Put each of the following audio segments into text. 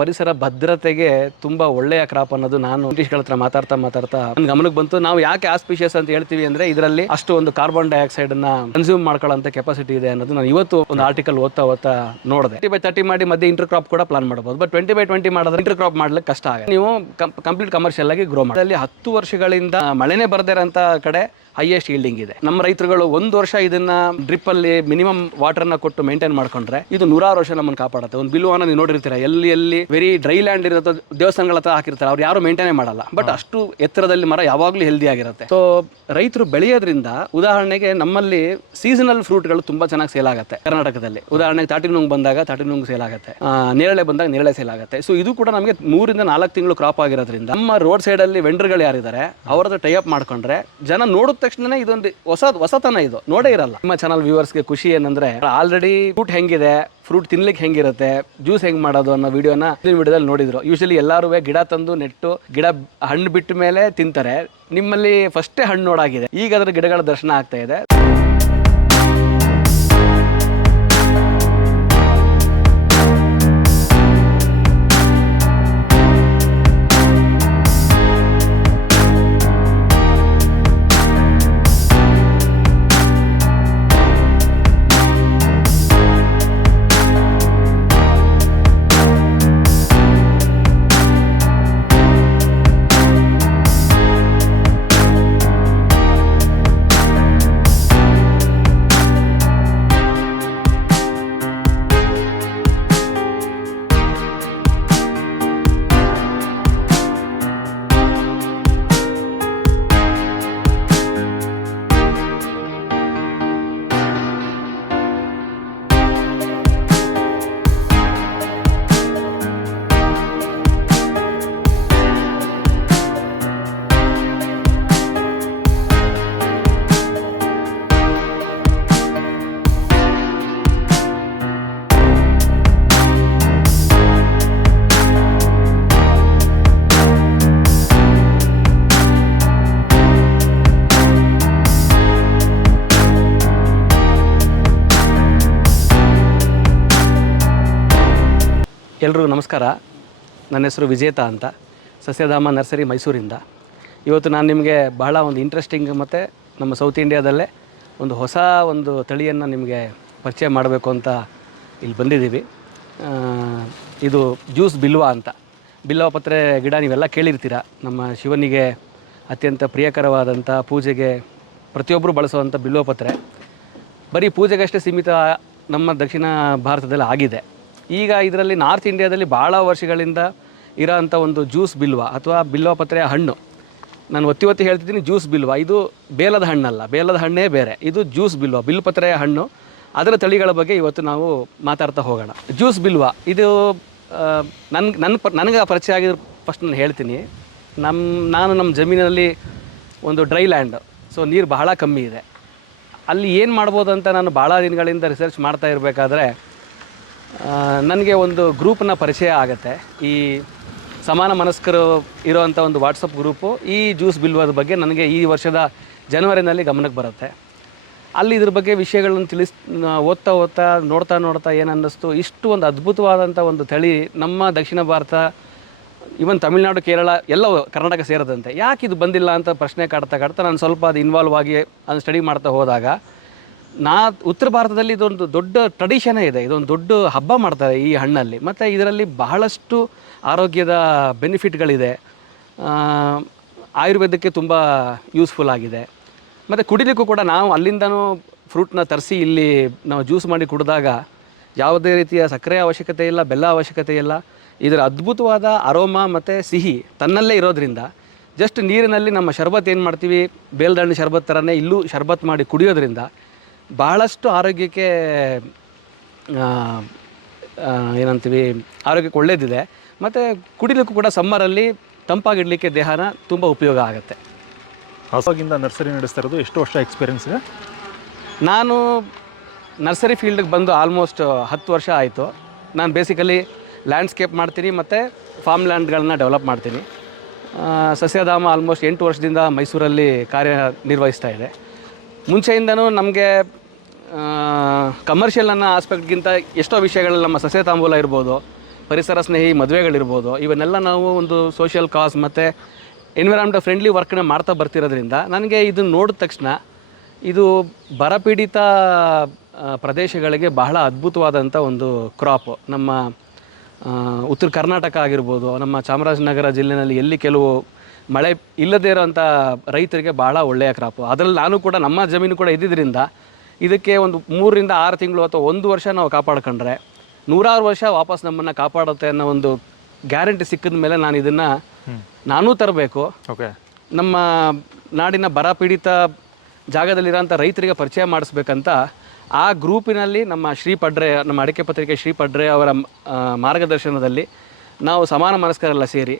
ಪರಿಸರ ಭದ್ರತೆಗೆ ತುಂಬಾ ಒಳ್ಳೆಯ ಕ್ರಾಪ್ ಅನ್ನೋದು ನಾನು ಬ್ರಿಟಿಷ್ಗಳ ಹತ್ರ ಮಾತಾಡ್ತಾ ಮಾತಾಡ್ತಾ ನನ್ನ ಗಮನಕ್ಕೆ ಬಂತು. ನಾವು ಯಾಕೆ ಆಸ್ಪಿಷಿಯಸ್ ಅಂತ ಹೇಳ್ತೀವಿ ಅಂದ್ರೆ ಇದರಲ್ಲಿ ಅಷ್ಟು ಒಂದು ಕಾರ್ಬನ್ ಡೈಆಕ್ಸೈಡ್ ಅನ್ನ ಕನ್ಸ್ಯೂಮ್ ಮಾಡ್ಕೊಳ್ಳೋಂಥ ಕೆಪಾಸಿಟಿ ಇದೆ ಅನ್ನೋದು ನಾನು ಇವತ್ತು ಒಂದು ಆರ್ಟಿಕಲ್ ಓದ್ತಾ ಓದ್ತಾ ನೋಡಿದೆ. ಬೈ ತರ್ಟಿ ಮಾಡಿ ಮಧ್ಯೆ ಇಂಟರ್ ಕ್ರಾಪ್ ಕೂಡ ಪ್ಲಾನ್ ಮಾಡಬಹುದು ಬಟ್ ಟ್ವೆಂಟಿ ಬೈ ಟ್ವೆಂಟಿ ಮಾಡಿದ್ರೆ ಇಂಟರ್ ಕ್ರಾಪ್ ಮಾಡ್ಲಿಕ್ಕೆ ಕಷ್ಟ ಆಗುತ್ತೆ. ನೀವು ಕಂಪ್ಲೀಟ್ ಕಮರ್ಷಿಯಲ್ ಆಗಿ ಗ್ರೋ ಮಾಡಿ ಅಲ್ಲಿ ಹತ್ತು ವರ್ಷಗಳಿಂದ ಮಳೆನೇ ಬರದೇ ಇರೋಂಥ ಕಡೆ ಹೈಯೆಸ್ಟ್ ಈಲ್ಡಿಂಗ್ ಇದೆ. ನಮ್ಮ ರೈತರುಗಳು ಒಂದು ವರ್ಷ ಇದನ್ನ ಡ್ರಿಪ್ ಅಲ್ಲಿ ಮಿನಿಮಮ್ ವಾಟರ್ನ ಕೊಟ್ಟು ಮೇಂಟೈನ್ ಮಾಡ್ಕೊಂಡ್ರೆ ಇದು ನೂರಾರು ವರ್ಷ ನಮ್ಮನ್ನು ಕಾಪಾಡುತ್ತೆ. ಒಂದು ಬಿಲ್ವಾನ ನೀವು ನೋಡಿರ್ತೀರಾ ಎಲ್ಲಿ ಎಲ್ಲಿ ವೆರಿ ಡ್ರೈ ಲ್ಯಾಂಡ್ ಇರುತ್ತೆ ದೇವಸ್ಥಾನಗಳ ಹತ್ರ ಹಾಕಿರ್ತಾರೆ ಅವ್ರು ಯಾರು ಮೇಂಟೈನ್ ಮಾಡಲ್ಲ. ಬಟ್ ಅಷ್ಟು ಎತ್ತರದಲ್ಲಿ ಮರ ಯಾವಾಗಲೂ ಹೆಲ್ದಿ ಆಗಿರುತ್ತೆ. ಸೊ ರೈತರು ಬೆಳೆಯೋದ್ರಿಂದ ಉದಾಹರಣೆಗೆ ನಮ್ಮಲ್ಲಿ ಸೀಸನಲ್ ಫ್ರೂಟ್ಗಳು ತುಂಬಾ ಚೆನ್ನಾಗಿ ಸೇಲ್ ಆಗುತ್ತೆ ಕರ್ನಾಟಕದಲ್ಲಿ. ಉದಾಹರಣೆಗೆ ತಾಟಿನುಂಗ್ ಬಂದಾಗ ತಾಟಿನುಂಗ್ ಸೇಲ್ ಆಗುತ್ತೆ. ನೇರಳೆ ಬಂದಾಗ ನೇರಳೆ ಸೇಲ್ ಆಗುತ್ತೆ. ಸೊ ಇದು ಕೂಡ ನಮಗೆ ಮೂರಿಂದ ನಾಲ್ಕು ತಿಂಗಳು ಕ್ರಾಪ್ ಆಗಿರೋದ್ರಿಂದ ನಮ್ಮ ರೋಡ್ ಸೈಡ್ ಅಲ್ಲಿ ವೆಂಡರ್ಗಳು ಯಾರಿದ್ದಾರೆ ಅವರದ್ದು ಟೈ ಅಪ್ ಮಾಡ್ಕೊಂಡ್ರೆ ಜನ ನೋಡಿದ ತಕ್ಷಣ ಇದೊಂದು ಹೊಸ, ಹೊಸತನ ಇದು. ನೋಡೇ ಇರಲ್ಲ. ನಿಮ್ಮ ಚಾನಲ್ ವ್ಯೂವರ್ಸ್ಗೆ ಖುಷಿ ಏನಂದ್ರೆ ಆಲ್ರೆಡಿ ಫ್ರೂಟ್ ಹೆಂಗಿದೆ ಫ್ರೂಟ್ ತಿನ್ಲಿಕ್ಕೆ ಹೆಂಗಿರುತ್ತೆ ಜ್ಯೂಸ್ ಹೆಂಗ್ ಮಾಡೋದು ಅನ್ನೋ ವಿಡಿಯೋನ ವಿಡಿಯೋದಲ್ಲಿ ನೋಡಿದ್ರು. ಯೂಶಲಿ ಎಲ್ಲರೂ ಗಿಡ ತಂದು ನೆಟ್ಟು, ಗಿಡ ಹಣ್ಣು ಬಿಟ್ಟ ಮೇಲೆ ತಿಂತಾರೆ. ನಿಮ್ಮಲ್ಲಿ ಫಸ್ಟೇ ಹಣ್ಣು ನೋಡಾಗಿದೆ. ಈಗ ಅದರ ಗಿಡಗಳ ದರ್ಶನ ಆಗ್ತಾ ಇದೆ. ನಮಸ್ಕಾರ. ನನ್ನ ಹೆಸರು ವಿಜೇತ ಅಂತ. ಸಸ್ಯಧಾಮ ನರ್ಸರಿ ಮೈಸೂರಿಂದ. ಇವತ್ತು ನಾನು ನಿಮಗೆ ಬಹಳ ಒಂದು ಇಂಟ್ರೆಸ್ಟಿಂಗ್ ಮತ್ತು ನಮ್ಮ ಸೌತ್ ಇಂಡಿಯಾದಲ್ಲೇ ಒಂದು ಹೊಸ ಒಂದು ತಳಿಯನ್ನು ನಿಮಗೆ ಪರಿಚಯ ಮಾಡಬೇಕು ಅಂತ ಇಲ್ಲಿ ಬಂದಿದ್ದೀವಿ. ಇದು ಜ್ಯೂಸ್ ಬಿಲ್ವ ಅಂತ. ಬಿಲ್ವ ಪತ್ರೆ ಗಿಡ ನೀವೆಲ್ಲ ಕೇಳಿರ್ತೀರ. ನಮ್ಮ ಶಿವನಿಗೆ ಅತ್ಯಂತ ಪ್ರಿಯಕರವಾದಂಥ ಪೂಜೆಗೆ ಪ್ರತಿಯೊಬ್ಬರು ಬಳಸುವಂಥ ಬಿಲ್ವ ಪತ್ರೆ. ಬರೀ ಪೂಜೆಗಷ್ಟೇ ಸೀಮಿತ ನಮ್ಮ ದಕ್ಷಿಣ ಭಾರತದಲ್ಲಿ ಆಗಿದೆ. ಈಗ ಇದರಲ್ಲಿ ನಾರ್ತ್ ಇಂಡಿಯಾದಲ್ಲಿ ಭಾಳ ವರ್ಷಗಳಿಂದ ಇರೋಂಥ ಒಂದು ಜ್ಯೂಸ್ ಬಿಲ್ವ ಅಥವಾ ಬಿಲ್ವ ಪತ್ರೆಯ ಹಣ್ಣು. ನಾನು ಒತ್ತಿ ಒತ್ತಿ ಹೇಳ್ತಿದ್ದೀನಿ ಜ್ಯೂಸ್ ಬಿಲ್ವ. ಇದು ಬೇಲದ ಹಣ್ಣಲ್ಲ, ಬೇಲದ ಹಣ್ಣೇ ಬೇರೆ. ಇದು ಜ್ಯೂಸ್ ಬಿಲ್ವ ಬಿಲ್ಪತ್ರೆಯ ಹಣ್ಣು. ಅದರ ತಳಿಗಳ ಬಗ್ಗೆ ಇವತ್ತು ನಾವು ಮಾತಾಡ್ತಾ ಹೋಗೋಣ. ಜ್ಯೂಸ್ ಬಿಲ್ವ, ಇದು ನನ್ನ ನನ್ನ ನನಗೆ ಪರಿಚಯ ಆಗಿರೋ ಫಸ್ಟ್ ನಾನು ಹೇಳ್ತೀನಿ. ನಮ್ಮ ನಾನು ನಮ್ಮ ಜಮೀನಲ್ಲಿ ಒಂದು ಡ್ರೈ ಲ್ಯಾಂಡ್, ಸೊ ನೀರು ಬಹಳ ಕಮ್ಮಿ ಇದೆ. ಅಲ್ಲಿ ಏನು ಮಾಡ್ಬೋದು ಅಂತ ನಾನು ಭಾಳ ದಿನಗಳಿಂದ ರಿಸರ್ಚ್ ಮಾಡ್ತಾ ಇರಬೇಕಾದ್ರೆ ನನಗೆ ಒಂದು ಗ್ರೂಪ್ನ ಪರಿಚಯ ಆಗುತ್ತೆ. ಈ ಸಮಾನ ಮನಸ್ಕರು ಇರೋವಂಥ ಒಂದು ವಾಟ್ಸಪ್ ಗ್ರೂಪು ಈ ಜ್ಯೂಸ್ ಬಿಲ್ವದ ಬಗ್ಗೆ ನನಗೆ ಈ ವರ್ಷದ ಜನವರಿನಲ್ಲಿ ಗಮನಕ್ಕೆ ಬರುತ್ತೆ. ಅಲ್ಲಿ ಇದ್ರ ಬಗ್ಗೆ ವಿಷಯಗಳನ್ನು ತಿಳಿಸ್ ಓದ್ತಾ ಓದ್ತಾ ನೋಡ್ತಾ ನೋಡ್ತಾ ಏನು ಅನ್ನಿಸ್ತು ಇಷ್ಟು ಒಂದು ಅದ್ಭುತವಾದಂಥ ಒಂದು ತಳಿ ನಮ್ಮ ದಕ್ಷಿಣ ಭಾರತ ಇವನ್ ತಮಿಳುನಾಡು, ಕೇರಳ ಎಲ್ಲವೂ ಕರ್ನಾಟಕ ಸೇರದಂತೆ. ಯಾಕೆ ಇದು ಬಂದಿಲ್ಲ ಅಂತ ಪ್ರಶ್ನೆ ಕಾಡ್ತಾ ಕಾಡ್ತಾ ನಾನು ಸ್ವಲ್ಪ ಅದು ಇನ್ವಾಲ್ವ್ ಆಗಿ ಅದನ್ನು ಸ್ಟಡಿ ಮಾಡ್ತಾ ಹೋದಾಗ ನಾ ಉತ್ತರ ಭಾರತದಲ್ಲಿ ಇದೊಂದು ದೊಡ್ಡ ಟ್ರೆಡಿಷನೇ ಇದೆ. ಇದೊಂದು ದೊಡ್ಡ ಹಬ್ಬ ಮಾಡ್ತಾರೆ ಈ ಹಣ್ಣಲ್ಲಿ. ಮತ್ತು ಇದರಲ್ಲಿ ಬಹಳಷ್ಟು ಆರೋಗ್ಯದ ಬೆನಿಫಿಟ್ಗಳಿದೆ ಆಯುರ್ವೇದಕ್ಕೆ ತುಂಬ ಯೂಸ್ಫುಲ್ ಆಗಿದೆ. ಮತ್ತು ಕುಡಿಲಿಕ್ಕೂ ಕೂಡ ನಾವು ಅಲ್ಲಿಂದನೂ ಫ್ರೂಟ್ನ ತರಿಸಿ ಇಲ್ಲಿ ನಾವು ಜ್ಯೂಸ್ ಮಾಡಿ ಕುಡಿದಾಗ ಯಾವುದೇ ರೀತಿಯ ಸಕ್ಕರೆ ಅವಶ್ಯಕತೆ ಇಲ್ಲ, ಬೆಲ್ಲ ಅವಶ್ಯಕತೆ ಇಲ್ಲ. ಇದರ ಅದ್ಭುತವಾದ ಅರೋಮ ಮತ್ತು ಸಿಹಿ ತನ್ನಲ್ಲೇ ಇರೋದ್ರಿಂದ ಜಸ್ಟ್ ನೀರಿನಲ್ಲಿ ನಮ್ಮ ಶರ್ಬತ್ ಏನು ಮಾಡ್ತೀವಿ? ಬೇಲ್ದಣ್ಣು ಶರ್ಬತ್ ಥರನೇ ಇಲ್ಲೂ ಶರ್ಬತ್ ಮಾಡಿ ಕುಡಿಯೋದ್ರಿಂದ ಬಹಳಷ್ಟು ಆರೋಗ್ಯಕ್ಕೆ ಏನಂತೀವಿ ಆರೋಗ್ಯಕ್ಕೆ ಒಳ್ಳೆಯದಿದೆ ಮತ್ತು ಕುಡಿಲಿಕ್ಕೂ ಕೂಡ ಸಮ್ಮರಲ್ಲಿ ತಂಪಾಗಿಡಲಿಕ್ಕೆ ದೇಹನ ತುಂಬ ಉಪಯೋಗ ಆಗುತ್ತೆ. ಹೊಸವಾಗಿಂದ ನರ್ಸರಿ ನಡೆಸ್ತಾ ಇರೋದು ಎಷ್ಟು ವರ್ಷ ಎಕ್ಸ್ಪೀರಿಯನ್ಸ್ ಇದೆ? ನಾನು ನರ್ಸರಿ ಫೀಲ್ಡಿಗೆ ಬಂದು ಆಲ್ಮೋಸ್ಟ್ ಹತ್ತು ವರ್ಷ ಆಯಿತು. ನಾನು ಬೇಸಿಕಲಿ ಲ್ಯಾಂಡ್ಸ್ಕೇಪ್ ಮಾಡ್ತೀನಿ ಮತ್ತು ಫಾರ್ಮ್ ಲ್ಯಾಂಡ್ಗಳನ್ನ ಡೆವಲಪ್ ಮಾಡ್ತೀನಿ ಸಸ್ಯಧಾಮ ಆಲ್ಮೋಸ್ಟ್ ಎಂಟು ವರ್ಷದಿಂದ ಮೈಸೂರಲ್ಲಿ ಕಾರ್ಯನಿರ್ವಹಿಸ್ತಾ ಇದೆ. ಮುಂಚೆಯಿಂದನೂ ನಮಗೆ ಕಮರ್ಷಿಯಲ್ ಅನ್ನೋ ಆಸ್ಪೆಕ್ಟ್ಗಿಂತ ಎಷ್ಟೋ ವಿಷಯಗಳಲ್ಲಿ ನಮ್ಮ ಸಸ್ಯ ತಾಂಬೂಲ ಇರ್ಬೋದು, ಪರಿಸರ ಸ್ನೇಹಿ ಮದುವೆಗಳಿರ್ಬೋದು, ಇವನ್ನೆಲ್ಲ ನಾವು ಒಂದು ಸೋಷಿಯಲ್ ಕಾಸ್ ಮತ್ತು ಎನ್ವಿರಾನ್ಮೆಂಟ್ ಫ್ರೆಂಡ್ಲಿ ವರ್ಕ್ನ ಮಾಡ್ತಾ ಬರ್ತಿರೋದ್ರಿಂದ ನನಗೆ ಇದನ್ನು ನೋಡಿದ ತಕ್ಷಣ ಇದು ಬರಪೀಡಿತ ಪ್ರದೇಶಗಳಿಗೆ ಬಹಳ ಅದ್ಭುತವಾದಂಥ ಒಂದು ಕ್ರಾಪ್ ನಮ್ಮ ಉತ್ತರ ಕರ್ನಾಟಕ ಆಗಿರ್ಬೋದು, ನಮ್ಮ ಚಾಮರಾಜನಗರ ಜಿಲ್ಲೆಯಲ್ಲಿ ಎಲ್ಲಿ ಕೆಲವು ಮಳೆ ಇಲ್ಲದೇ ಇರೋವಂಥ ರೈತರಿಗೆ ಭಾಳ ಒಳ್ಳೆಯ ಕ್ರಾಪು ಅದರಲ್ಲಿ ನಾನು ಕೂಡ ನಮ್ಮ ಜಮೀನು ಕೂಡ ಇದ್ದಿದ್ದರಿಂದ ಇದಕ್ಕೆ ಒಂದು ಮೂರರಿಂದ ಆರು ತಿಂಗಳು ಅಥವಾ ಒಂದು ವರ್ಷ ನಾವು ಕಾಪಾಡ್ಕೊಂಡ್ರೆ ನೂರಾರು ವರ್ಷ ವಾಪಸ್ ನಮ್ಮನ್ನು ಕಾಪಾಡುತ್ತೆ ಅನ್ನೋ ಒಂದು ಗ್ಯಾರಂಟಿ ಸಿಕ್ಕಿದ ಮೇಲೆ ನಾನು ಇದನ್ನು ನಾನೂ ತರಬೇಕು. ಓಕೆ ನಮ್ಮ ನಾಡಿನ ಬರ ಪೀಡಿತ ಜಾಗದಲ್ಲಿರೋಂಥ ರೈತರಿಗೆ ಪರಿಚಯ ಮಾಡಿಸ್ಬೇಕಂತ ಆ ಗ್ರೂಪಿನಲ್ಲಿ ನಮ್ಮ ಶ್ರೀ ಪಡ್ರೆ ನಮ್ಮ ಅಡಿಕೆ ಪತ್ರಿಕೆ ಶ್ರೀ ಪಡ್ರೆ ಅವರ ಮಾರ್ಗದರ್ಶನದಲ್ಲಿ ನಾವು ಸಮಾನ ಮನಸ್ಕರೆಲ್ಲ ಸೇರಿ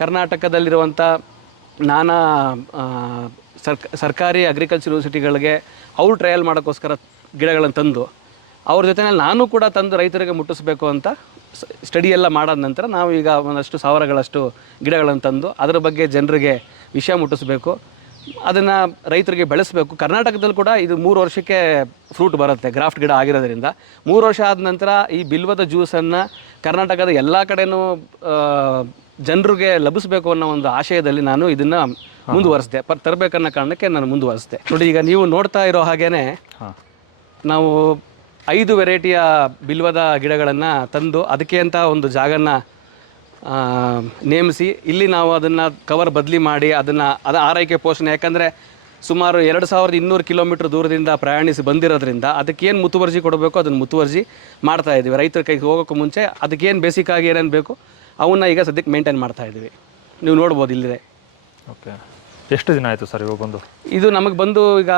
ಕರ್ನಾಟಕದಲ್ಲಿರುವಂಥ ನಾನಾ ಸರ್ಕ, ಸರ್ಕಾರಿ ಅಗ್ರಿಕಲ್ಚರ್ ಯೂನಿವರ್ಸಿಟಿಗಳಿಗೆ ಅವ್ರು ಟ್ರಯಲ್ ಮಾಡೋಕ್ಕೋಸ್ಕರ ಗಿಡಗಳನ್ನು ತಂದು, ಅವ್ರ ಜೊತೆಯಲ್ಲಿ ನಾನು ಕೂಡ ತಂದು ರೈತರಿಗೆ ಮುಟ್ಟಿಸ್ಬೇಕು ಅಂತ ಸ್ಟಡಿ ಎಲ್ಲ ಮಾಡಾದ ನಂತರ ನಾವು ಈಗ ಒಂದಷ್ಟು ಸಾವಿರಗಳಷ್ಟು ಗಿಡಗಳನ್ನು ತಂದು ಅದರ ಬಗ್ಗೆ ಜನರಿಗೆ ವಿಷಯ ಮುಟ್ಟಿಸ್ಬೇಕು. ಅದನ್ನು ರೈತರಿಗೆ ಬೆಳೆಸಬೇಕು. ಕರ್ನಾಟಕದಲ್ಲಿ ಕೂಡ ಇದು ಮೂರು ವರ್ಷಕ್ಕೆ ಫ್ರೂಟ್ ಬರುತ್ತೆ ಗ್ರಾಫ್ಟ್ ಗಿಡ ಆಗಿರೋದ್ರಿಂದ. ಮೂರು ವರ್ಷ ಆದ ನಂತರ ಈ ಬಿಲ್ವದ ಜ್ಯೂಸನ್ನು ಕರ್ನಾಟಕದ ಎಲ್ಲ ಕಡೆನೂ ಜನರಿಗೆ ಲಭಿಸಬೇಕು ಅನ್ನೋ ಒಂದು ಆಶಯದಲ್ಲಿ ನಾನು ಇದನ್ನ ಮುಂದುವರಿಸಿದೆ. ಪರ್ ತರಬೇಕನ್ನೋ ಕಾರಣಕ್ಕೆ ನಾನು ಮುಂದುವರಿಸಿದೆ. ನೋಡಿ ಈಗ ನೀವು ನೋಡ್ತಾ ಇರೋ ಹಾಗೇನೆ ನಾವು ಐದು ವೆರೈಟಿಯ ಬಿಲ್ವದ ಗಿಡಗಳನ್ನು ತಂದು ಅದಕ್ಕೆ ಅಂತ ಒಂದು ಜಾಗನ ನೇಮಿಸಿ ಇಲ್ಲಿ ನಾವು ಅದನ್ನು ಕವರ್ ಬದಲಿ ಮಾಡಿ ಅದನ್ನು ಅದ ಆರೈಕೆ ಪೋಷಣೆ. ಯಾಕಂದರೆ ಸುಮಾರು ಎರಡು ಸಾವಿರದ ಇನ್ನೂರು ಕಿಲೋಮೀಟ್ರ್ ದೂರದಿಂದ ಪ್ರಯಾಣಿಸಿ ಬಂದಿರೋದ್ರಿಂದ ಅದಕ್ಕೇನು ಮುತುವರ್ಜಿ ಕೊಡಬೇಕು ಅದನ್ನು ಮುತುವರ್ಜಿ ಮಾಡ್ತಾ ಇದ್ದೀವಿ ರೈತರ ಕೈಗೆ ಹೋಗೋಕ್ಕೂ ಮುಂಚೆ ಅದಕ್ಕೇನು ಬೇಸಿಕ್ ಆಗಿ ಏನೇನು ಬೇಕು ಅವನ್ನ ಈಗ ಸದ್ಯಕ್ಕೆ ಮೇಂಟೈನ್ ಮಾಡ್ತಾ ಇದ್ದೀವಿ. ನೀವು ನೋಡ್ಬೋದು ಇಲ್ಲಿದೆ. ಓಕೆ ಎಷ್ಟು ದಿನ ಆಯಿತು ಸರ್ ಇವಾಗ ಬಂದು? ಇದು ನಮಗೆ ಬಂದು ಈಗ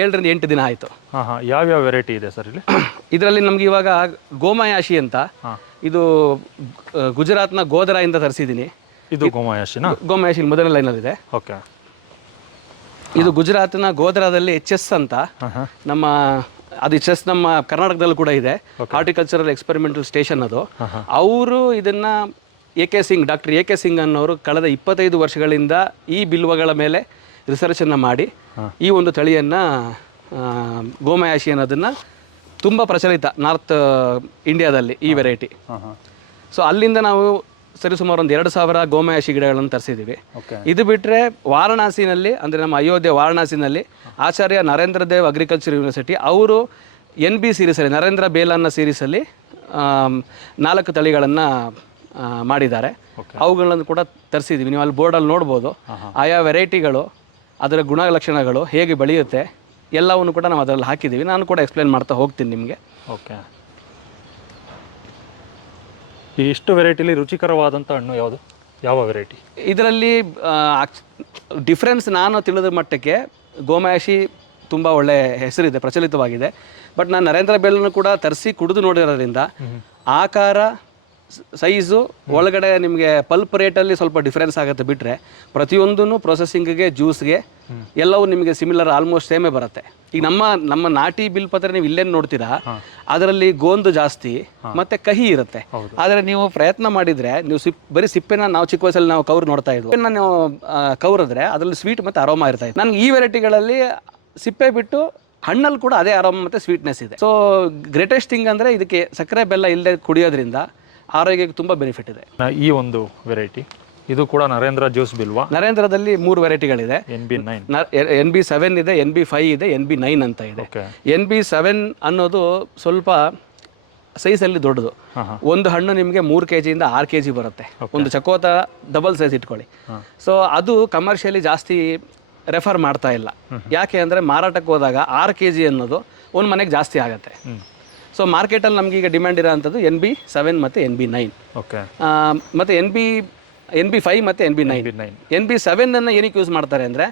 ಏಳರಿಂದ ಎಂಟು ದಿನ ಆಯಿತು. ಹಾಂ ಹಾಂ. ಯಾವ್ಯಾವ ವೆರೈಟಿ ಇದೆ ಸರ್ ಇಲ್ಲಿ? ಇದರಲ್ಲಿ ನಮ್ಗೆ ಇವಾಗ ಗೋಮಯಾಶಿ ಅಂತ. ಇದು ಗುಜರಾತ್ನ ಗೋದರಾಯಿಂದ ತರಿಸಿದ್ದೀನಿ. ಇದು ಗೋಮಾಯಾಶಿನ? ಗೋಮಯಾಶಿ ಮೊದಲ ಲೈನಲ್ಲಿದೆ ಓಕೆ ಇದು ಗುಜರಾತ್ನ ಎಚ್ ಎಸ್ ಅಂತ ನಮ್ಮ ಅದು ಚೆಸ್ ನಮ್ಮ ಕರ್ನಾಟಕದಲ್ಲೂ ಕೂಡ ಇದೆ. ಹಾರ್ಟಿಕಲ್ಚರಲ್ ಎಕ್ಸ್ಪೆರಿಮೆಂಟಲ್ ಸ್ಟೇಷನ್ ಅದು. ಅವರು ಇದನ್ನ A K Singh doctor A K Singh ಅನ್ನೋರು ಕಳೆದ ಇಪ್ಪತ್ತೈದು ವರ್ಷಗಳಿಂದ ಈ ಬಿಲ್ವಗಳ ಮೇಲೆ ರಿಸರ್ಚನ್ನು ಮಾಡಿ ಈ ಒಂದು ತಳಿಯನ್ನು ಗೋಮಯಾಶಿ ಅನ್ನೋದನ್ನು ತುಂಬ ಪ್ರಚಲಿತ ನಾರ್ತ್ ಇಂಡಿಯಾದಲ್ಲಿ ಈ ವೆರೈಟಿ ಸೊ ಅಲ್ಲಿಂದ ನಾವು ಸರಿಸುಮಾರು ಒಂದು ಎರಡು ಸಾವಿರ ಗೋಮಯಾಶಿ ಗಿಡಗಳನ್ನು ತರಿಸಿದ್ದೀವಿ. ಇದು ಬಿಟ್ಟರೆ ವಾರಣಾಸಿನಲ್ಲಿ ಅಂದರೆ ನಮ್ಮ ಅಯೋಧ್ಯೆ ವಾರಣಾಸಿನಲ್ಲಿ ಆಚಾರ್ಯ ನರೇಂದ್ರ ದೇವ್ ಅಗ್ರಿಕಲ್ಚರ್ ಯೂನಿವರ್ಸಿಟಿ ಅವರು ಎನ್ ಬಿ ಸೀರೀಸಲ್ಲಿ ನರೇಂದ್ರ ಬೇಲನ್ನ ಸೀರೀಸಲ್ಲಿ ನಾಲ್ಕು ತಳಿಗಳನ್ನು ಮಾಡಿದ್ದಾರೆ. ಅವುಗಳನ್ನು ಕೂಡ ತರಿಸಿದ್ದೀವಿ. ನೀವು ಅಲ್ಲಿ ಬೋರ್ಡಲ್ಲಿ ನೋಡ್ಬೋದು. ಆಯಾ ವೆರೈಟಿಗಳು ಅದರ ಗುಣಲಕ್ಷಣಗಳು ಹೇಗೆ ಬೆಳೆಯುತ್ತೆ ಎಲ್ಲವನ್ನು ಕೂಡ ನಾವು ಅದರಲ್ಲಿ ಹಾಕಿದ್ದೀವಿ. ನಾನು ಕೂಡ ಎಕ್ಸ್ಪ್ಲೇನ್ ಮಾಡ್ತಾ ಹೋಗ್ತೀನಿ ನಿಮಗೆ. ಓಕೆ ಈ ಇಷ್ಟು ವೆರೈಟಿಲಿ ರುಚಿಕರವಾದಂಥ ಹಣ್ಣು ಯಾವುದು? ಯಾವ ವೆರೈಟಿ ಇದರಲ್ಲಿ ಡಿಫ್ರೆನ್ಸ್ ನಾನು ತಿಳಿದ ಮಟ್ಟಕ್ಕೆ ಗೋಮಾಯಾಶಿ ತುಂಬ ಒಳ್ಳೆ ಹೆಸರಿದೆ ಪ್ರಚಲಿತವಾಗಿದೆ. ಬಟ್ ನಾನು ನರೇಂದ್ರ ಬೆಲ್ಲನ್ನು ಕೂಡ ತರಿಸಿ ಕುಡಿದು ನೋಡಿರೋದ್ರಿಂದ ಆಕಾರ ಸೈಜು ಒಳಗಡೆ ನಿಮಗೆ ಪಲ್ಪ್ ರೇಟಲ್ಲಿ ಸ್ವಲ್ಪ ಡಿಫ್ರೆನ್ಸ್ ಆಗುತ್ತೆ ಬಿಟ್ಟರೆ ಪ್ರತಿಯೊಂದೂ ಪ್ರೊಸೆಸಿಂಗ್ಗೆ ಜ್ಯೂಸ್ಗೆ ಎಲ್ಲವೂ ನಿಮಗೆ ಸಿಮಿಲರ್ ಆಲ್ಮೋಸ್ಟ್ ಸೇಮೇ ಬರುತ್ತೆ. ಈಗ ನಮ್ಮ ನಮ್ಮ ನಾಟಿ ಬಿಲ್ ಪತ್ರ ನೀವು ಇಲ್ಲೇನು ನೋಡ್ತೀರಾ? ಅದರಲ್ಲಿ ಗೋಂದು ಜಾಸ್ತಿ ಮತ್ತೆ ಕಹಿ ಇರುತ್ತೆ. ಆದರೆ ನೀವು ಪ್ರಯತ್ನ ಮಾಡಿದ್ರೆ ನೀವು ಸಿಪ್ ಬರೀ ಸಿಪ್ಪೆನ ನಾವು ಚಿಕ್ಕ ವಯಸ್ಸಲ್ಲಿ ನಾವು ಕವರ್ ನೋಡ್ತಾ ಇದ್ವಿ. ನೀವು ಕವರಿದ್ರೆ ಕೌರಿದ್ರೆ ಅದರಲ್ಲಿ ಸ್ವೀಟ್ ಮತ್ತೆ ಅರೋಮಾ ಇರ್ತಾ ಇತ್ತು. ನನ್ಗೆ ಈ ವೆರೈಟಿಗಳಲ್ಲಿ ಸಿಪ್ಪೆ ಬಿಟ್ಟು ಹಣ್ಣಲ್ಲಿ ಕೂಡ ಅದೇ ಆರಾಮ ಮತ್ತೆ ಸ್ವೀಟ್ನೆಸ್ ಇದೆ. ಸೊ ಗ್ರೇಟೆಸ್ಟ್ ಥಿಂಗ್ ಅಂದರೆ ಇದಕ್ಕೆ ಸಕ್ಕರೆ ಬೆಲ್ಲ ಇಲ್ಲದೆ ಕುಡಿಯೋದ್ರಿಂದ ಆರೋಗ್ಯಕ್ಕೆ ತುಂಬ ಬೆನಿಫಿಟ್ ಇದೆ. ಈ ಒಂದು ವೆರೈಟಿ ಇದು ಕೂಡ ನರೇಂದ್ರ ಜ್ಯೂಸ್ ಬಿಲ್ವಾ? ನರೇಂದ್ರದಲ್ಲಿ ಮೂರು ವೆರೈಟಿಗಳಿದೆ. N B nine. N B seven ಇದೆ ಎನ್ ಬಿ ಫೈವ್ ಇದೆ ಎನ್ ಬಿ ನೈನ್ ಅಂತ ಇದೆ. ಎನ್ ಬಿ ಸೆವೆನ್ ಅನ್ನೋದು ಸ್ವಲ್ಪ ಸೈಜಲ್ಲಿ ದೊಡ್ಡದು. ಒಂದು ಹಣ್ಣು ನಿಮಗೆ ಮೂರು ಕೆ ಜಿಯಿಂದ ಆರು ಕೆ ಜಿ ಬರುತ್ತೆ ಒಂದು ಚಕೋತ ಡಬಲ್ ಸೈಜ್ ಇಟ್ಕೊಳ್ಳಿ. ಸೊ ಅದು ಕಮರ್ಷಿಯಲಿ ಜಾಸ್ತಿ ರೆಫರ್ ಮಾಡ್ತಾ ಇಲ್ಲ. ಯಾಕೆ ಅಂದರೆ ಮಾರಾಟಕ್ಕೆ ಹೋದಾಗ ಆರು ಕೆ ಜಿ ಅನ್ನೋದು ಒಂದು ಮನೆಗೆ ಜಾಸ್ತಿ ಆಗುತ್ತೆ. ಸೊ ಮಾರ್ಕೆಟಲ್ಲಿ ನಮಗೆ ಈಗ ಡಿಮ್ಯಾಂಡ್ ಇರೋ ಅಂಥದ್ದು ಎನ್ ಬಿ ಸೆವೆನ್ ಮತ್ತು ಎನ್ ಬಿ ನೈನ್. ಓಕೆ. ಮತ್ತು N B N B five ಮತ್ತು N B nine N B seven ಅನ್ನ ಏನಕ್ಕೆ ಯೂಸ್ ಮಾಡ್ತಾರೆ ಅಂದರೆ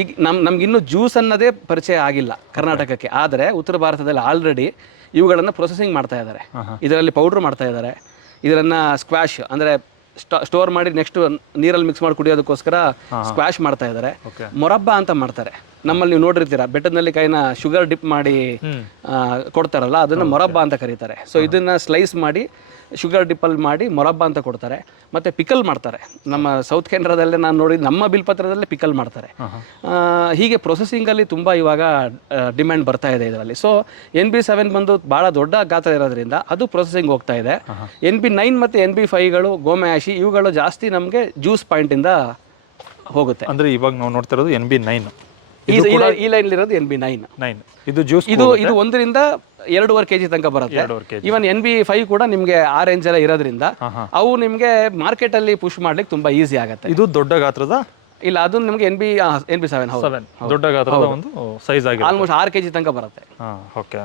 ಈಗ ನಮ್ ನಮಗಿನ್ನೂ ಜ್ಯೂಸ್ ಅನ್ನೋದೇ ಪರಿಚಯ ಆಗಿಲ್ಲ ಕರ್ನಾಟಕಕ್ಕೆ. ಆದರೆ ಉತ್ತರ ಭಾರತದಲ್ಲಿ ಆಲ್ರೆಡಿ ಇವುಗಳನ್ನು ಪ್ರೊಸೆಸಿಂಗ್ ಮಾಡ್ತಾ ಇದ್ದಾರೆ. ಇದರಲ್ಲಿ ಪೌಡ್ರ್ ಮಾಡ್ತಾ ಇದ್ದಾರೆ. ಇದರನ್ನು ಸ್ಕ್ವಾಶ್ ಅಂದರೆ ಸ್ಟೋರ್ ಮಾಡಿ ನೆಕ್ಸ್ಟ್ ನೀರಲ್ಲಿ ಮಿಕ್ಸ್ ಮಾಡಿ ಕುಡಿಯೋದಕ್ಕೋಸ್ಕರ ಸ್ಕ್ವಾಶ್ ಮಾಡ್ತಾ ಇದ್ದಾರೆ. ಮೊರಬ್ಬ ಅಂತ ಮಾಡ್ತಾರೆ. ನಮ್ಮಲ್ಲಿ ನೀವು ನೋಡಿರ್ತೀರ ಬೆಟ್ಟದಲ್ಲಿ ಕೈನ ಶುಗರ್ ಡಿಪ್ ಮಾಡಿ. ಕೊಡ್ತಾರಲ್ಲ ಅದನ್ನ ಮೊರಬ್ಬ ಅಂತ ಕರೀತಾರೆ. ಸೊ ಇದನ್ನ ಸ್ಲೈಸ್ ಮಾಡಿ ಶುಗರ್ ಡಿಪ್ಪಲ್ ಮಾಡಿ ಮೊರಬ್ಬ ಅಂತ ಕೊಡ್ತಾರೆ. ಮತ್ತು ಪಿಕಲ್ ಮಾಡ್ತಾರೆ. ನಮ್ಮ ಸೌತ್ ಕೇಂದ್ರದಲ್ಲೇ ನಾನು ನೋಡಿ ನಮ್ಮ ಬಿಲ್ಪತ್ರದಲ್ಲೇ ಪಿಕಲ್ ಮಾಡ್ತಾರೆ. ಹೀಗೆ ಪ್ರೊಸೆಸಿಂಗಲ್ಲಿ ತುಂಬ ಇವಾಗ ಡಿಮ್ಯಾಂಡ್ ಬರ್ತಾ ಇದೆ ಇದರಲ್ಲಿ. ಸೊ ಎನ್ ಬಿ ಸೆವೆನ್ ಬಂದು ಭಾಳ ದೊಡ್ಡ ಗಾತ್ರ ಇರೋದ್ರಿಂದ ಅದು ಪ್ರೊಸೆಸಿಂಗ್ ಹೋಗ್ತಾ ಇದೆ. ಎನ್ ಬಿ ನೈನ್ ಮತ್ತು ಎನ್ ಬಿ ಫೈವ್ಗಳು ಗೋಮ್ಯಾಶಿ ಇವುಗಳು ಜಾಸ್ತಿ ನಮಗೆ ಜ್ಯೂಸ್ ಪಾಯಿಂಟಿಂದ ಹೋಗುತ್ತೆ. ಅಂದ್ರೆ ಇವಾಗ ನಾವು ನೋಡ್ತಿರೋದು ಎನ್ ಬಿ ನೈನ್ ಈ ಲೈನ್ ಇರೋದು ಎನ್ ಬಿ ನೈನ್ ನೈನ್ ಇದು ಜ್ಯೂಸ್ ಇದು ಇದು ಒಂದರಿಂದ ಎರಡೂವರೆ ಕೆಜಿ ತನಕ ಬರುತ್ತೆ. ಇವನ್ ಎನ್ ಬಿ ಫೈವ್ ಕೂಡ ನಿಮಗೆ ಆ ರೇಂಜ್ ಎಲ್ಲ ಇರೋದ್ರಿಂದ. ಅವು ನಿಮಗೆ ಮಾರ್ಕೆಟಲ್ಲಿ ಪುಷ್ ಮಾಡ್ಲಿಕ್ಕೆ ತುಂಬಾ ಈಸಿ ಆಗುತ್ತೆ. ಇದು ದೊಡ್ಡ ಗಾತ್ರದ? ಇಲ್ಲ ಅದು ನಿಮಗೆ N B N B seven ದೊಡ್ಡ ಗಾತ್ರದ ಒಂದು ಸೈಜ್ ಆಗಿದೆ ಆಲ್ಮೋಸ್ಟ್ ಆರು ಕೆಜಿ ತನಕ ಬರುತ್ತೆ. ಓಕೆ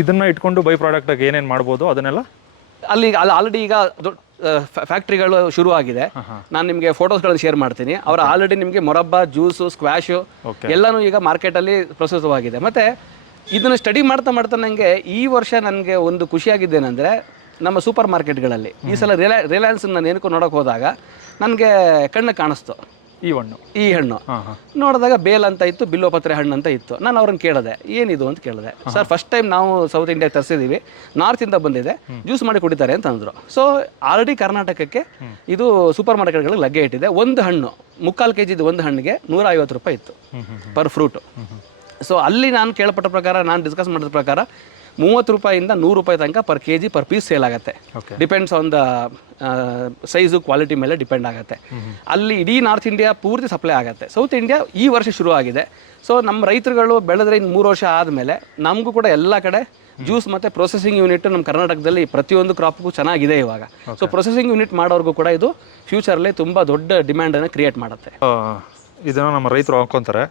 ಇದನ್ನ ಇಟ್ಕೊಂಡು ಬೈ ಪ್ರಾಡಕ್ಟ್ ಆಗಿ ಏನೇನ್ ಮಾಡ್ಬೋದು ಅದನ್ನೆಲ್ಲ? ಅಲ್ಲಿ ಅಲ್ಲಿ ಆಲ್ರೆಡಿ ಈಗ ಫ್ಯಾಕ್ಟ್ರಿಗಳು ಶುರು ಆಗಿದೆ. ನಾನು ನಿಮಗೆ ಫೋಟೋಸ್ಗಳನ್ನು ಶೇರ್ ಮಾಡ್ತೀನಿ. ಅವರು ಆಲ್ರೆಡಿ ನಿಮಗೆ ಮೊರಬ್ಬ ಜ್ಯೂಸು ಸ್ಕ್ವಾಶು ಎಲ್ಲಾನು ಎಲ್ಲನೂ ಈಗ ಮಾರ್ಕೆಟಲ್ಲಿ ಪ್ರಸ್ತುತವಾಗಿದೆ ಮತ್ತು ಇದನ್ನು ಸ್ಟಡಿ ಮಾಡ್ತಾ ಮಾಡ್ತಾ ನನಗೆ ಈ ವರ್ಷ ನನಗೆ ಒಂದು ಖುಷಿಯಾಗಿದ್ದೇನೆಂದರೆ ನಮ್ಮ ಸೂಪರ್ ಮಾರ್ಕೆಟ್ಗಳಲ್ಲಿ ಈ ಸಲ ರಿಲೈ ರಿಲಯನ್ಸ್ ನಾನು ಏನಕ್ಕೂ ನೋಡೋಕೆ ಹೋದಾಗ ನನಗೆ ಕಣ್ಣು ಕಾಣಿಸ್ತು. ಈ ಹಣ್ಣು. ಈ ಹಣ್ಣು. ನೋಡಿದಾಗ ಬೇಲ್ ಅಂತ ಇತ್ತು ಬಿಲ್ಲೋಪತ್ರೆ ಹಣ್ಣು ಅಂತ ಇತ್ತು. ನಾನು ಅವ್ರನ್ನ ಕೇಳಿದೆ ಏನಿದು ಅಂತ ಕೇಳಿದೆ. ಸರ್ ಫಸ್ಟ್ ಟೈಮ್ ನಾವು ಸೌತ್ ಇಂಡಿಯಾ ತರಿಸಿದ್ದೀವಿ ನಾರ್ತಿಂದ ಬಂದಿದೆ ಜ್ಯೂಸ್ ಮಾಡಿ ಕುಡಿತಾರೆ ಅಂತ ಅಂದರು. ಸೊ ಆಲ್ರೆಡಿ ಕರ್ನಾಟಕಕ್ಕೆ ಇದು ಸೂಪರ್ ಮಾರ್ಕೆಟ್ಗಳಿಗೆ ಲಗ್ಗೆ ಇಟ್ಟಿದೆ. ಒಂದು ಹಣ್ಣು ಮುಕ್ಕಾಲು ಕೆ ಜಿದು ಒಂದು ಹಣ್ಣಿಗೆ ನೂರ ಐವತ್ತು ರೂಪಾಯಿ ಇತ್ತು ಪರ್ ಫ್ರೂಟು ಸೊ ಅಲ್ಲಿ ನಾನು ಕೇಳಪಟ್ಟ ಪ್ರಕಾರ ನಾನು ಡಿಸ್ಕಸ್ ಮಾಡಿದ ಪ್ರಕಾರ ಮೂವತ್ತು ರೂಪಾಯಿಂದ ನೂರು ರೂಪಾಯಿ ತನಕ per K G per piece sale ಆಗುತ್ತೆ depends on the size quality ಮೇಲೆ ಡಿಪೆಂಡ್ ಆಗುತ್ತೆ. ಅಲ್ಲಿ ಇಡೀ ನಾರ್ತ್ ಇಂಡಿಯಾ ಪೂರ್ತಿ ಸಪ್ಲೈ ಆಗುತ್ತೆ. ಸೌತ್ ಇಂಡಿಯಾ ಈ ವರ್ಷ ಶುರು ಆಗಿದೆ. ಸೊ ನಮ್ಮ ರೈತರುಗಳು ಬೆಳೆದ್ರೆ ಇನ್ನು ಮೂರು ವರ್ಷ ಆದಮೇಲೆ ನಮಗೂ ಕೂಡ ಎಲ್ಲ ಕಡೆ ಜ್ಯೂಸ್ ಮತ್ತು ಪ್ರೊಸೆಸಿಂಗ್ ಯೂನಿಟ್ ನಮ್ಮ ಕರ್ನಾಟಕದಲ್ಲಿ ಪ್ರತಿಯೊಂದು ಕ್ರಾಪ್ಗೂ ಚೆನ್ನಾಗಿದೆ ಇವಾಗ. ಸೊ ಪ್ರೊಸೆಸಿಂಗ್ ಯೂನಿಟ್ ಮಾಡೋರ್ಗೂ ಕೂಡ ಇದು ಫ್ಯೂಚರಲ್ಲಿ ತುಂಬ ದೊಡ್ಡ ಡಿಮ್ಯಾಂಡನ್ನು ಕ್ರಿಯೇಟ್ ಮಾಡುತ್ತೆ. ಇದನ್ನು ನಮ್ಮ ರೈತರು ಹಾಕೊಂತಾರೆ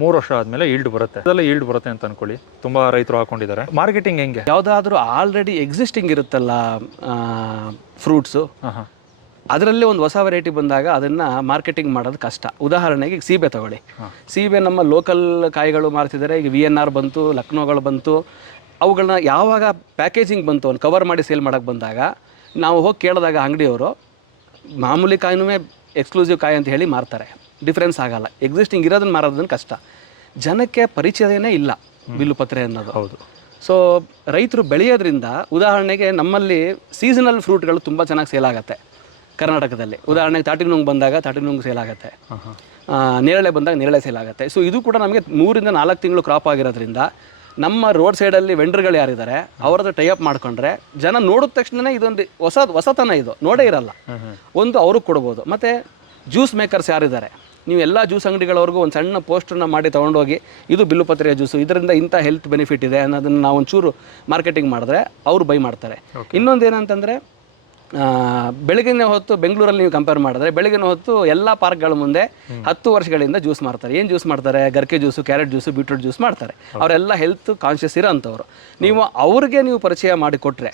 ಮೂರು ವರ್ಷ ಆದ್ಮೇಲೆ ಈಲ್ಡ್ ಬರುತ್ತೆ. ಅದೆಲ್ಲ ಈಲ್ಡ್ ಬರುತ್ತೆ ಅಂತ ಅನ್ಕೊಳ್ಳಿ. ತುಂಬಾ ರೈತರು ಹಾಕೊಂಡಿದ್ದಾರೆ. ಮಾರ್ಕೆಟಿಂಗ್ ಹೆಂಗೆ? ಯಾವುದಾದ್ರೂ ಆಲ್ರೆಡಿ ಎಕ್ಸಿಸ್ಟಿಂಗ್ ಇರುತ್ತಲ್ಲ ಫ್ರೂಟ್ಸು ಅದರಲ್ಲಿ ಒಂದು ಹೊಸ ವೆರೈಟಿ ಬಂದಾಗ ಅದನ್ನು ಮಾರ್ಕೆಟಿಂಗ್ ಮಾಡೋದು ಕಷ್ಟ. ಉದಾಹರಣೆಗೆ ಈಗ ಸೀಬೆ ತಗೊಳ್ಳಿ. ಸೀಬೆ ನಮ್ಮ ಲೋಕಲ್ ಕಾಯಿಗಳು ಮಾರ್ತಿದ್ದಾರೆ. ಈಗ ವಿ ಎನ್ ಆರ್ ಬಂತು ಲಕ್ನೋಗಳು ಬಂತು. ಅವುಗಳನ್ನ ಯಾವಾಗ ಪ್ಯಾಕೇಜಿಂಗ್ ಬಂತು ಒಂದು ಕವರ್ ಮಾಡಿ ಸೇಲ್ ಮಾಡೋಕ್ಕೆ ಬಂದಾಗ ನಾವು ಹೋಗಿ ಕೇಳಿದಾಗ ಅಂಗಡಿಯವರು ಮಾಮೂಲಿ ಕಾಯಿನೂ ಎಕ್ಸ್ಕ್ಲೂಸಿವ್ ಕಾಯಿ ಅಂತ ಹೇಳಿ ಮಾರ್ತಾರೆ. ಡಿಫ್ರೆನ್ಸ್ ಆಗಲ್ಲ. ಎಕ್ಸಿಸ್ಟಿಂಗ್ ಇರೋದನ್ನು ಮಾರೋದನ್ನ ಕಷ್ಟ. ಜನಕ್ಕೆ ಪರಿಚಯನೇ ಇಲ್ಲ ಬಿಲ್ಲುಪತ್ರೆ ಅನ್ನೋದು. ಹೌದು. ಸೊ ರೈತರು ಬೆಳೆಯೋದ್ರಿಂದ ಉದಾಹರಣೆಗೆ ನಮ್ಮಲ್ಲಿ ಸೀಸನಲ್ ಫ್ರೂಟ್ಗಳು ತುಂಬ ಚೆನ್ನಾಗಿ ಸೇಲ್ ಆಗುತ್ತೆ. ಕರ್ನಾಟಕದಲ್ಲಿ. ಉದಾಹರಣೆಗೆ ತಾಟಿನುಂಗ್ ಬಂದಾಗ ತಾಟಿನುಂಗ್ ಸೇಲ್ ಆಗುತ್ತೆ. ನೇರಳೆ ಬಂದಾಗ ನೇರಳೆ ಸೇಲ್ ಆಗುತ್ತೆ. ಸೊ ಇದು ಕೂಡ ನಮಗೆ ಮೂರಿಂದ ನಾಲ್ಕು ತಿಂಗಳು ಕ್ರಾಪ್ ಆಗಿರೋದ್ರಿಂದ ನಮ್ಮ ರೋಡ್ ಸೈಡಲ್ಲಿ ವೆಂಡರ್ಗಳು ಯಾರಿದ್ದಾರೆ ಅವ್ರದ್ದು ಟೈಅಪ್ ಮಾಡ್ಕೊಂಡ್ರೆ ಜನ ನೋಡಿದ ತಕ್ಷಣನೇ ಇದೊಂದು ಹೊಸ ಹೊಸತನ ಇದು. ನೋಡೇ ಇರಲ್ಲ. ಒಂದು ಅವ್ರಿಗೆ ಕೊಡ್ಬೋದು. ಮತ್ತು ಜ್ಯೂಸ್ ಮೇಕರ್ಸ್ ಯಾರಿದ್ದಾರೆ? ನೀವು ಎಲ್ಲ ಜ್ಯೂಸ್ ಅಂಗಡಿಗಳವರೆಗೂ ಒಂದು ಸಣ್ಣ ಪೋಸ್ಟರ್ನ ಮಾಡಿ ತೊಗೊಂಡೋಗಿ ಇದು ಬಿಲ್ಲುಪತ್ರೆಯ ಜ್ಯೂಸು ಇದರಿಂದ ಇಂಥ ಹೆಲ್ತ್ ಬೆನಿಫಿಟ್ ಇದೆ ಅನ್ನೋದನ್ನು ನಾವು ಒಂಚೂರು ಮಾರ್ಕೆಟಿಂಗ್ ಮಾಡಿದ್ರೆ ಅವರು ಬೈ ಮಾಡ್ತಾರೆ. ಇನ್ನೊಂದು ಏನಂತಂದರೆ ಬೆಳಗಿನ ಹೊತ್ತು ಬೆಂಗಳೂರಲ್ಲಿ ನೀವು ಕಂಪೇರ್ ಮಾಡಿದ್ರೆ ಬೆಳಗಿನ ಹೊತ್ತು ಎಲ್ಲ ಪಾರ್ಕ್ಗಳ ಮುಂದೆ ಹತ್ತು ವರ್ಷಗಳಿಂದ ಜ್ಯೂಸ್ ಮಾಡ್ತಾರೆ ಏನು ಜ್ಯೂಸ್ ಮಾಡ್ತಾರೆ ಗರ್ಕೆ juice carrot juice beetroot juice ಮಾಡ್ತಾರೆ ಅವರೆಲ್ಲ ಹೆಲ್ತ್ ಕಾನ್ಷಿಯಸ್ ಇರೋ ಅಂಥವ್ರು ನೀವು ಅವ್ರಿಗೆ ನೀವು ಪರಿಚಯ ಮಾಡಿಕೊಟ್ರೆ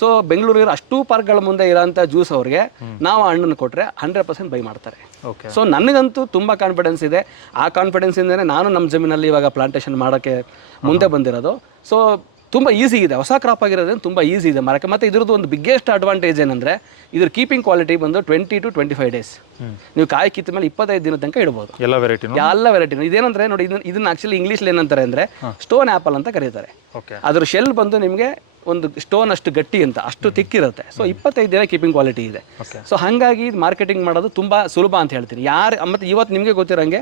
ಸೊ ಬೆಂಗಳೂರಿನ ಅಷ್ಟು ಪಾರ್ಕ್ಗಳ ಮುಂದೆ ಇರೋಂಥ ಜ್ಯೂಸ್ ಅವ್ರಿಗೆ ನಾವು ಹಣ್ಣನ್ನು ಕೊಟ್ಟರೆ ಹಂಡ್ರೆಡ್ ಪರ್ಸೆಂಟ್ ಬೈ ಮಾಡ್ತಾರೆ. ಓಕೆ ಸೊ ನನಗಂತೂ ತುಂಬ ಕಾನ್ಫಿಡೆನ್ಸ್ ಇದೆ. ಆ ಕಾನ್ಫಿಡೆನ್ಸಿಂದನೇ ನಾನು ನಮ್ಮ ಜಮೀನಲ್ಲಿ ಇವಾಗ ಪ್ಲಾಂಟೇಷನ್ ಮಾಡೋಕ್ಕೆ ಮುಂದೆ ಬಂದಿರೋದು. ಸೊ ತುಂಬ ಈಸಿ ಇದೆ. ಹೊಸ ಕ್ರಾಪ್ ಆಗಿರೋದ್ರಿಂದ ತುಂಬ ಈಸಿ ಇದೆ ಮರಕ್ಕೆ ಮತ್ತು ಇದ್ರದ್ದು ಒಂದು ಬಿಗ್ಗೆಸ್ಟ್ ಅಡ್ವಾಂಟೇಜ್ ಏನಂದರೆ ಇದ್ರ ಕೀಪಿಂಗ್ ಕ್ವಾಲಿಟಿ ಬಂದು twenty to twenty five days ನೀವು ಕಾಯಿ ಕಿತ್ತ ಮೇಲೆ ಇಪ್ಪತ್ತೈದು ದಿನ ತನಕ ಇಡ್ಬೋದು. ಎಲ್ಲ ವೆರೈಟಿ ಎಲ್ಲ ವೆರೈಟಿನೂ ಇದೇನಂದ್ರೆ ನೋಡಿ ಇದನ್ನ ಇದನ್ನ ಆಕ್ಚುಲಿ ಇಂಗ್ಲೀಷಲ್ಲಿ ಏನಂತಾರೆ ಅಂದರೆ ಸ್ಟೋನ್ ಆ್ಯಪಲ್ ಅಂತ ಕರೀತಾರೆ. ಓಕೆ ಅದ್ರ ಶೆಲ್ ಬಂದು ನಿಮಗೆ ಒಂದು ಸ್ಟೋನ್ ಅಷ್ಟು ಗಟ್ಟಿ ಅಂತ ಅಷ್ಟು ತಿಕ್ಕಿರುತ್ತೆ. ಸೊ ಇಪ್ಪತ್ತೈದು ದಿನ ಕೀಪಿಂಗ್ ಕ್ವಾಲಿಟಿ ಇದೆ. ಸೊ ಹಾಗಾಗಿ ಮಾರ್ಕೆಟಿಂಗ್ ಮಾಡೋದು ತುಂಬ ಸುಲಭ ಅಂತ ಹೇಳ್ತೀನಿ. ಯಾರು ಮತ್ತೆ ಇವತ್ತು ನಿಮಗೆ ಗೊತ್ತಿರೋಂಗೆ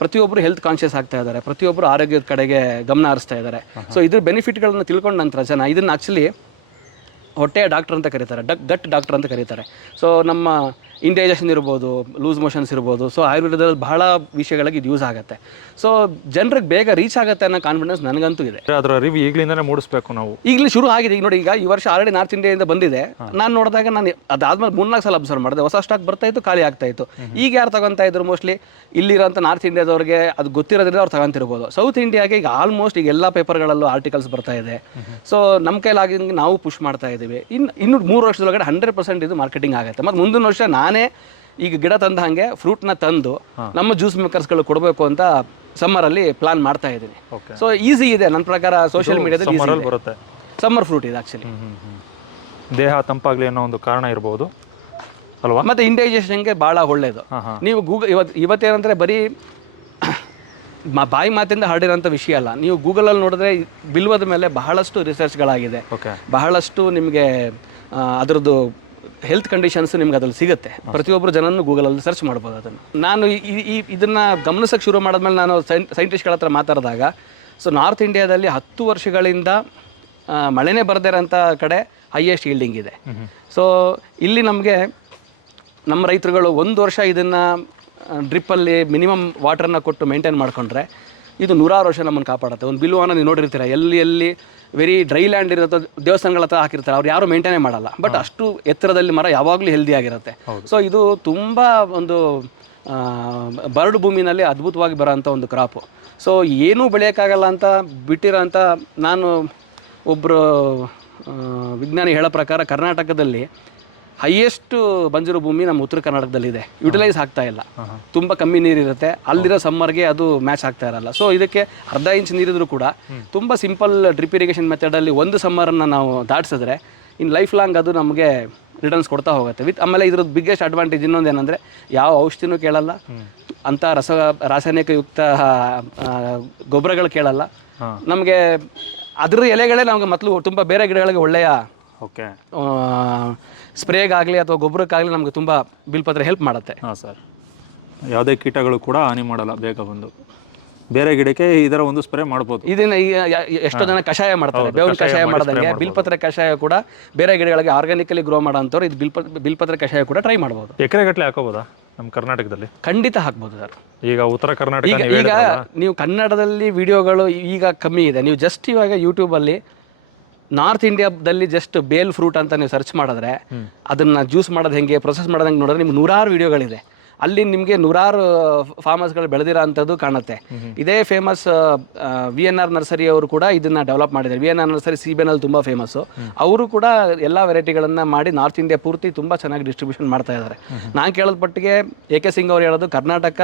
ಪ್ರತಿಯೊಬ್ಬರು ಹೆಲ್ತ್ ಕಾನ್ಷಿಯಸ್ ಆಗ್ತಾ ಇದ್ದಾರೆ. ಪ್ರತಿಯೊಬ್ಬರು ಆರೋಗ್ಯದ ಕಡೆಗೆ ಗಮನ ಹರಿಸ್ತಾ ಇದ್ದಾರೆ. ಸೊ ಇದ್ರ ಬೆನಿಫಿಟ್ಗಳನ್ನ ತಿಳ್ಕೊಂಡ ನಂತರ ಜನ ಇದನ್ನು ಆ್ಯಕ್ಚುಲಿ ಹೊಟ್ಟೆಯ ಡಾಕ್ಟರ್ ಅಂತ ಕರೀತಾರೆ. ಡಕ್ ಗಟ್ ಡಾಕ್ಟರ್ ಅಂತ ಕರೀತಾರೆ. ಸೊ ನಮ್ಮ ಇಂಡೈಜೆಷನ್ ಇರ್ಬೋದು ಲೂಸ್ ಮೋಷನ್ಸ್ ಇರ್ಬೋದು ಸೊ ಆಯುರ್ವೇದದಲ್ಲಿ ಬಹಳ ವಿಷಯಗಳಿಗೆ ಇದು ಯೂಸ್ ಆಗುತ್ತೆ. ಸೊ ಜನರಿಗೆ ಬೇಗ ರೀಚ್ ಆಗುತ್ತೆ ಅನ್ನೋ ಕಾನ್ಫಿಡೆನ್ಸ್ ನನಗಂತೂ ಇದೆ. ಅದರ ರಿವ್ಯೂ ಈಗಲಿಂದನೇ ಮೂಡಿಸ್ಬೇಕು ನಾವು. ಈಗಲೂ ಶುರು ಆಗಿದೆ. ಈಗ ನೋಡಿ ಈಗ ಈ ವರ್ಷ ಆಲ್ರೆಡಿ ನಾರ್ತ್ ಇಂಡಿಯಾದಿಂದ ಬಂದಿದೆ. ನಾನು ನೋಡಿದಾಗ ನಾನು ಅದಾದ್ಮೇಲೆ ಮೂರ್ನಾಲ್ಕು ಸಲ ಅಬ್ಸರ್ವ್ ಮಾಡಿದೆ. ಹೊಸ ಸ್ಟಾಕ್ ಬರ್ತಾ ಇತ್ತು ಖಾಲಿ ಆಗ್ತಾ ಇತ್ತು. ಈಗ ಯಾರು ತಗೊಂತಾ ಇದ್ರು ಮೋಸ್ಟ್ಲಿ ಇಲ್ಲಿರೋಂಥ ನಾರ್ತ್ ಇಂಡಿಯಾದವ್ರಿಗೆ ಅದು ಗೊತ್ತಿರೋದ್ರಿಂದ ಅವ್ರು ತಗೊಂತಿರ್ಬೋದು. ಸೌತ್ ಇಂಡಿಯಾಗೆ ಈಗ ಆಲ್ಮೋಸ್ಟ್ ಈಗ ಎಲ್ಲ ಪೇಪರ್ಗಳಲ್ಲೂ ಆರ್ಟಿಕಲ್ಸ್ ಬರ್ತಾ ಇದೆ. ಸೊ ನಮ್ಮ ಕೈಲಾಗಿ ನಾವು ಪುಷ್ ಮಾಡ್ತಾ ಇದ್ದೀವಿ ಇನ್ನು ಇನ್ನೂ ಮೂರು ವರ್ಷದೊಳಗಡೆ ಹಂಡ್ರೆಡ್ ಪರ್ಸೆಂಟ್ ಇದು ಮಾರ್ಕೆಟಿಂಗ್ ಆಗುತ್ತೆ. ಮತ್ತು ಮುಂದಿನ ವರ್ಷ ನಾನೇ ಈಗ ಗಿಡ ತಂದ ಹಾಗೆ ಫ್ರೂಟ್ನ ತಂದು ನಮ್ಮ ಜ್ಯೂಸ್ ಮೇಕರ್ಸ್ಗಳು ಕೊಡಬೇಕು ಅಂತ ಸಮ್ಮರಲ್ಲಿ ಪ್ಲಾನ್ ಮಾಡ್ತಾ ಇದ್ದೀನಿ. ಓಕೆ ಸೊ ಈಸಿ ಇದೆ. ನನ್ನ ಪ್ರಕಾರ ಸೋಷಿಯಲ್ ಮೀಡಿಯಾದಲ್ಲಿ ಬರುತ್ತೆ. ಸಮ್ಮರ್ ಫ್ರೂಟ್ ಇದೆ ಹ್ಮ್. ದೇಹ ತಂಪಾಗ್ಲಿ ಅನ್ನೋ ಒಂದು ಕಾರಣ ಇರಬಹುದು ಅಲ್ವಾ? ಮತ್ತೆ ಇಂಡೈಜೆಷನ್ಗೆ ಭಾಳ ಒಳ್ಳೇದು. ನೀವು ಗೂಗಲ್ ಇವತ್ತು ಇವತ್ತೇನಂದ್ರೆ ಬರೀ ಬಾಯಿ ಮಾತಿಂದ ಹರಡಿರೋಂಥ ವಿಷಯ ಅಲ್ಲ. ನೀವು ಗೂಗಲಲ್ಲಿ ನೋಡಿದ್ರೆ ಬಿಲ್ವದ ಮೇಲೆ ಬಹಳಷ್ಟು ರಿಸರ್ಚ್ಗಳಾಗಿದೆ ಬಹಳಷ್ಟು ನಿಮಗೆ ಅದರದ್ದು ಹೆಲ್ತ್ ಕಂಡೀಷನ್ಸ್ ನಿಮ್ಗೆ ಅದ್ರಲ್ಲಿ ಸಿಗುತ್ತೆ. ಪ್ರತಿಯೊಬ್ಬರು ಜನನು ಗೂಗಲಲ್ಲಿ ಸರ್ಚ್ ಮಾಡ್ಬೋದು ಅದನ್ನು. ನಾನು ಈ- ಇದನ್ನು ಗಮನಿಸಕ್ಕೆ ಶುರು ಮಾಡಿದ್ಮೇಲೆ ನಾನು ಸೈಂಟಿಸ್ಟ್ಗಳ ಹತ್ರ ಮಾತಾಡಿದಾಗ ಸೊ ನಾರ್ತ್ ಇಂಡಿಯಾದಲ್ಲಿ ಹತ್ತು ವರ್ಷಗಳಿಂದ ಮಳೆನೇ ಬರದೇ ಇರೋಂಥ ಕಡೆ ಹೈಯೆಸ್ಟ್ ಈಲ್ಡಿಂಗ್ ಇದೆ. ಸೊ ಇಲ್ಲಿ ನಮಗೆ, ನಮ್ಮ ರೈತರುಗಳು ಒಂದು ವರ್ಷ ಇದನ್ನು ಡ್ರಿಪ್ಪಲ್ಲಿ ಮಿನಿಮಮ್ ವಾಟರ್ನ ಕೊಟ್ಟು ಮೇಂಟೈನ್ ಮಾಡಿಕೊಂಡ್ರೆ ಇದು ನೂರಾರು ವರ್ಷ ನಮ್ಮನ್ನು ಕಾಪಾಡುತ್ತೆ. ಒಂದು ಬಿಲ್ವಾನ ನೀವು ನೋಡಿರ್ತೀರ ಎಲ್ಲಿ ಎಲ್ಲಿ ವೆರಿ ಡ್ರೈ ಲ್ಯಾಂಡ್ ಇರುತ್ತೆ ದೇವಸ್ಥಾನಗಳ ಹತ್ರ ಹಾಕಿರ್ತಾರೆ. ಅವ್ರು ಯಾರು ಮೇಂಟೈನೇ ಮಾಡಲ್ಲ. ಬಟ್ ಅಷ್ಟು ಎತ್ತರದಲ್ಲಿ ಮರ ಯಾವಾಗಲೂ ಹೆಲ್ದಿ ಆಗಿರುತ್ತೆ. ಸೊ ಇದು ತುಂಬ ಒಂದು ಬರಡು ಭೂಮಿನಲ್ಲಿ ಅದ್ಭುತವಾಗಿ ಬರೋಂಥ ಒಂದು ಕ್ರಾಪು ಸೊ ಏನೂ ಬೆಳೆಯೋಕ್ಕಾಗಲ್ಲ ಅಂತ ಬಿಟ್ಟಿರೋಂಥ ನಾನು ಒಬ್ಬರು ವಿಜ್ಞಾನಿ ಹೇಳೋ ಪ್ರಕಾರ ಕರ್ನಾಟಕದಲ್ಲಿ ಹೈಯೆಸ್ಟ್ ಬಂಜರು ಭೂಮಿ ನಮ್ಮ ಉತ್ತರ ಕರ್ನಾಟಕದಲ್ಲಿದೆ. ಯುಟಿಲೈಸ್ ಆಗ್ತಾ ಇಲ್ಲ. ತುಂಬ ಕಮ್ಮಿ ನೀರಿರುತ್ತೆ ಅಲ್ಲಿರೋ ಸಮ್ಮರ್ಗೆ ಅದು ಮ್ಯಾಚ್ ಆಗ್ತಾ ಇರಲ್ಲ. ಸೊ ಇದಕ್ಕೆ ಅರ್ಧ ಇಂಚ್ ನೀರಿದ್ರು ಕೂಡ ತುಂಬ ಸಿಂಪಲ್ ಡ್ರಿಪ್ ಇರಿಗೇಷನ್ ಮೆಥಡಲ್ಲಿ ಒಂದು ಸಮ್ಮರನ್ನು ನಾವು ದಾಟಿಸಿದ್ರೆ ಇನ್ ಲೈಫ್ ಲಾಂಗ್ ಅದು ನಮಗೆ ರಿಟರ್ನ್ಸ್ ಕೊಡ್ತಾ ಹೋಗುತ್ತೆ. ವಿತ್ ಆಮೇಲೆ ಇದ್ರದ್ದು ಬಿಗ್ಗೆಸ್ಟ್ ಅಡ್ವಾಂಟೇಜ್ ಇನ್ನೊಂದು ಏನಂದರೆ ಯಾವ ಔಷಧಿನೂ ಕೇಳಲ್ಲ. ಅಂಥ ರಸ ರಾಸಾಯನಿಕಯುಕ್ತ ಯುಕ್ತ ಗೊಬ್ಬರಗಳು ಕೇಳಲ್ಲ. ನಮಗೆ ಅದ್ರ ಎಲೆಗಳೇ ನಮಗೆ ಮೊದಲು ತುಂಬ ಬೇರೆ ಗಿಡಗಳಿಗೆ ಒಳ್ಳೆಯ ಓಕೆ ಸ್ಪ್ರೇಗಾಗಲಿ ಅಥವಾ ಗೊಬ್ಬರಕ್ಕಾಗಲಿ ನಮಗೆ ತುಂಬ ಬಿಲ್ಪತ್ರ ಹೆಲ್ಪ್ ಮಾಡುತ್ತೆ. ಹಾಂ ಸರ್. ಯಾವುದೇ ಕೀಟಗಳು ಕೂಡ ಹಾನಿ ಮಾಡಲ್ಲ ಬೇಗ ಬಂದು. ಬೇರೆ ಗಿಡಕ್ಕೆ ಇದರ ಒಂದು ಸ್ಪ್ರೇ ಮಾಡ್ಬೋದು. ಇದನ್ನ ಈ ಯ- ಯ- ಎಷ್ಟೋ ಜನ ಕಷಾಯ ಮಾಡ್ತಾರೆ. ಬೇವಿನ ಕಷಾಯ ಮಾಡೋದಂಗೆ ಬಿಲ್ಪತ್ರ ಕಷಾಯ ಕೂಡ ಬೇರೆ ಗಿಡಗಳಿಗೆ ಆರ್ಗಾನಿಕಲಿ ಗ್ರೋ ಮಾಡೋಂಥವ್ರು ಇದು ಬಿಲ್ಪ ಬಿಲ್ಪತ್ರ ಕಷಾಯ ಕೂಡ ಟ್ರೈ ಮಾಡ್ಬೋದು. ಎಕರೆಗಟ್ಟಲೆ ಹಾಕೋಬೋದಾ ನಮ್ಮ ಕರ್ನಾಟಕದಲ್ಲಿ? ಖಂಡಿತ ಹಾಕ್ಬೋದು ಸರ್. ಈಗ ಉತ್ತರ ಕರ್ನಾಟಕ ಈಗ ನೀವು ಈಗ ನೀವು ಕನ್ನಡದಲ್ಲಿ ವಿಡಿಯೋಗಳು ಈಗ ಕಮ್ಮಿ ಇದೆ. ನೀವು ಜಸ್ಟ್ ಇವಾಗ ಯೂಟ್ಯೂಬಲ್ಲಿ ನಾರ್ತ್ ಇಂಡಿಯಾದಲ್ಲಿ ಜಸ್ಟ್ ಬೇಲ್ ಫ್ರೂಟ್ ಅಂತ ನೀವು ಸರ್ಚ್ ಮಾಡಿದ್ರೆ ಅದನ್ನ ಜ್ಯೂಸ್ ಮಾಡೋದು ಹೆಂಗೆ ಪ್ರೊಸೆಸ್ ಮಾಡೋದು ಹೆಂಗೆ ನೋಡಿದ್ರೆ ನಿಮ್ಗೆ ನೂರಾರು ವಿಡಿಯೋಗಳಿದೆ ಅಲ್ಲಿ ನಿಮಗೆ ನೂರಾರು ಫಾರ್ಮರ್ಸ್ಗಳು ಬೆಳೆದಿರೋ ಅಂಥದ್ದು ಕಾಣುತ್ತೆ. ಇದೇ famous V N R nursery ಅವರು ಕೂಡ ಇದನ್ನ ಡೆವಲಪ್ ಮಾಡಿದ್ದಾರೆ. ವಿ ಎನ್ ಆರ್ ನರ್ಸರಿ ಸಿಬೆನಲ್ಲಿ ತುಂಬ ಫೇಮಸ್ಸು ಅವರು ಕೂಡ ಎಲ್ಲ ವೆರೈಟಿಗಳನ್ನು ಮಾಡಿ ನಾರ್ತ್ ಇಂಡಿಯಾ ಪೂರ್ತಿ ತುಂಬ ಚೆನ್ನಾಗಿ ಡಿಸ್ಟ್ರಿಬ್ಯೂಷನ್ ಮಾಡ್ತಾ ಇದ್ದಾರೆ. ನಾನು ಕೇಳೋದ್ ಪಟ್ಟಿಗೆ ಎ ಕೆ ಸಿಂಗ್ ಅವರು ಹೇಳೋದು ಕರ್ನಾಟಕ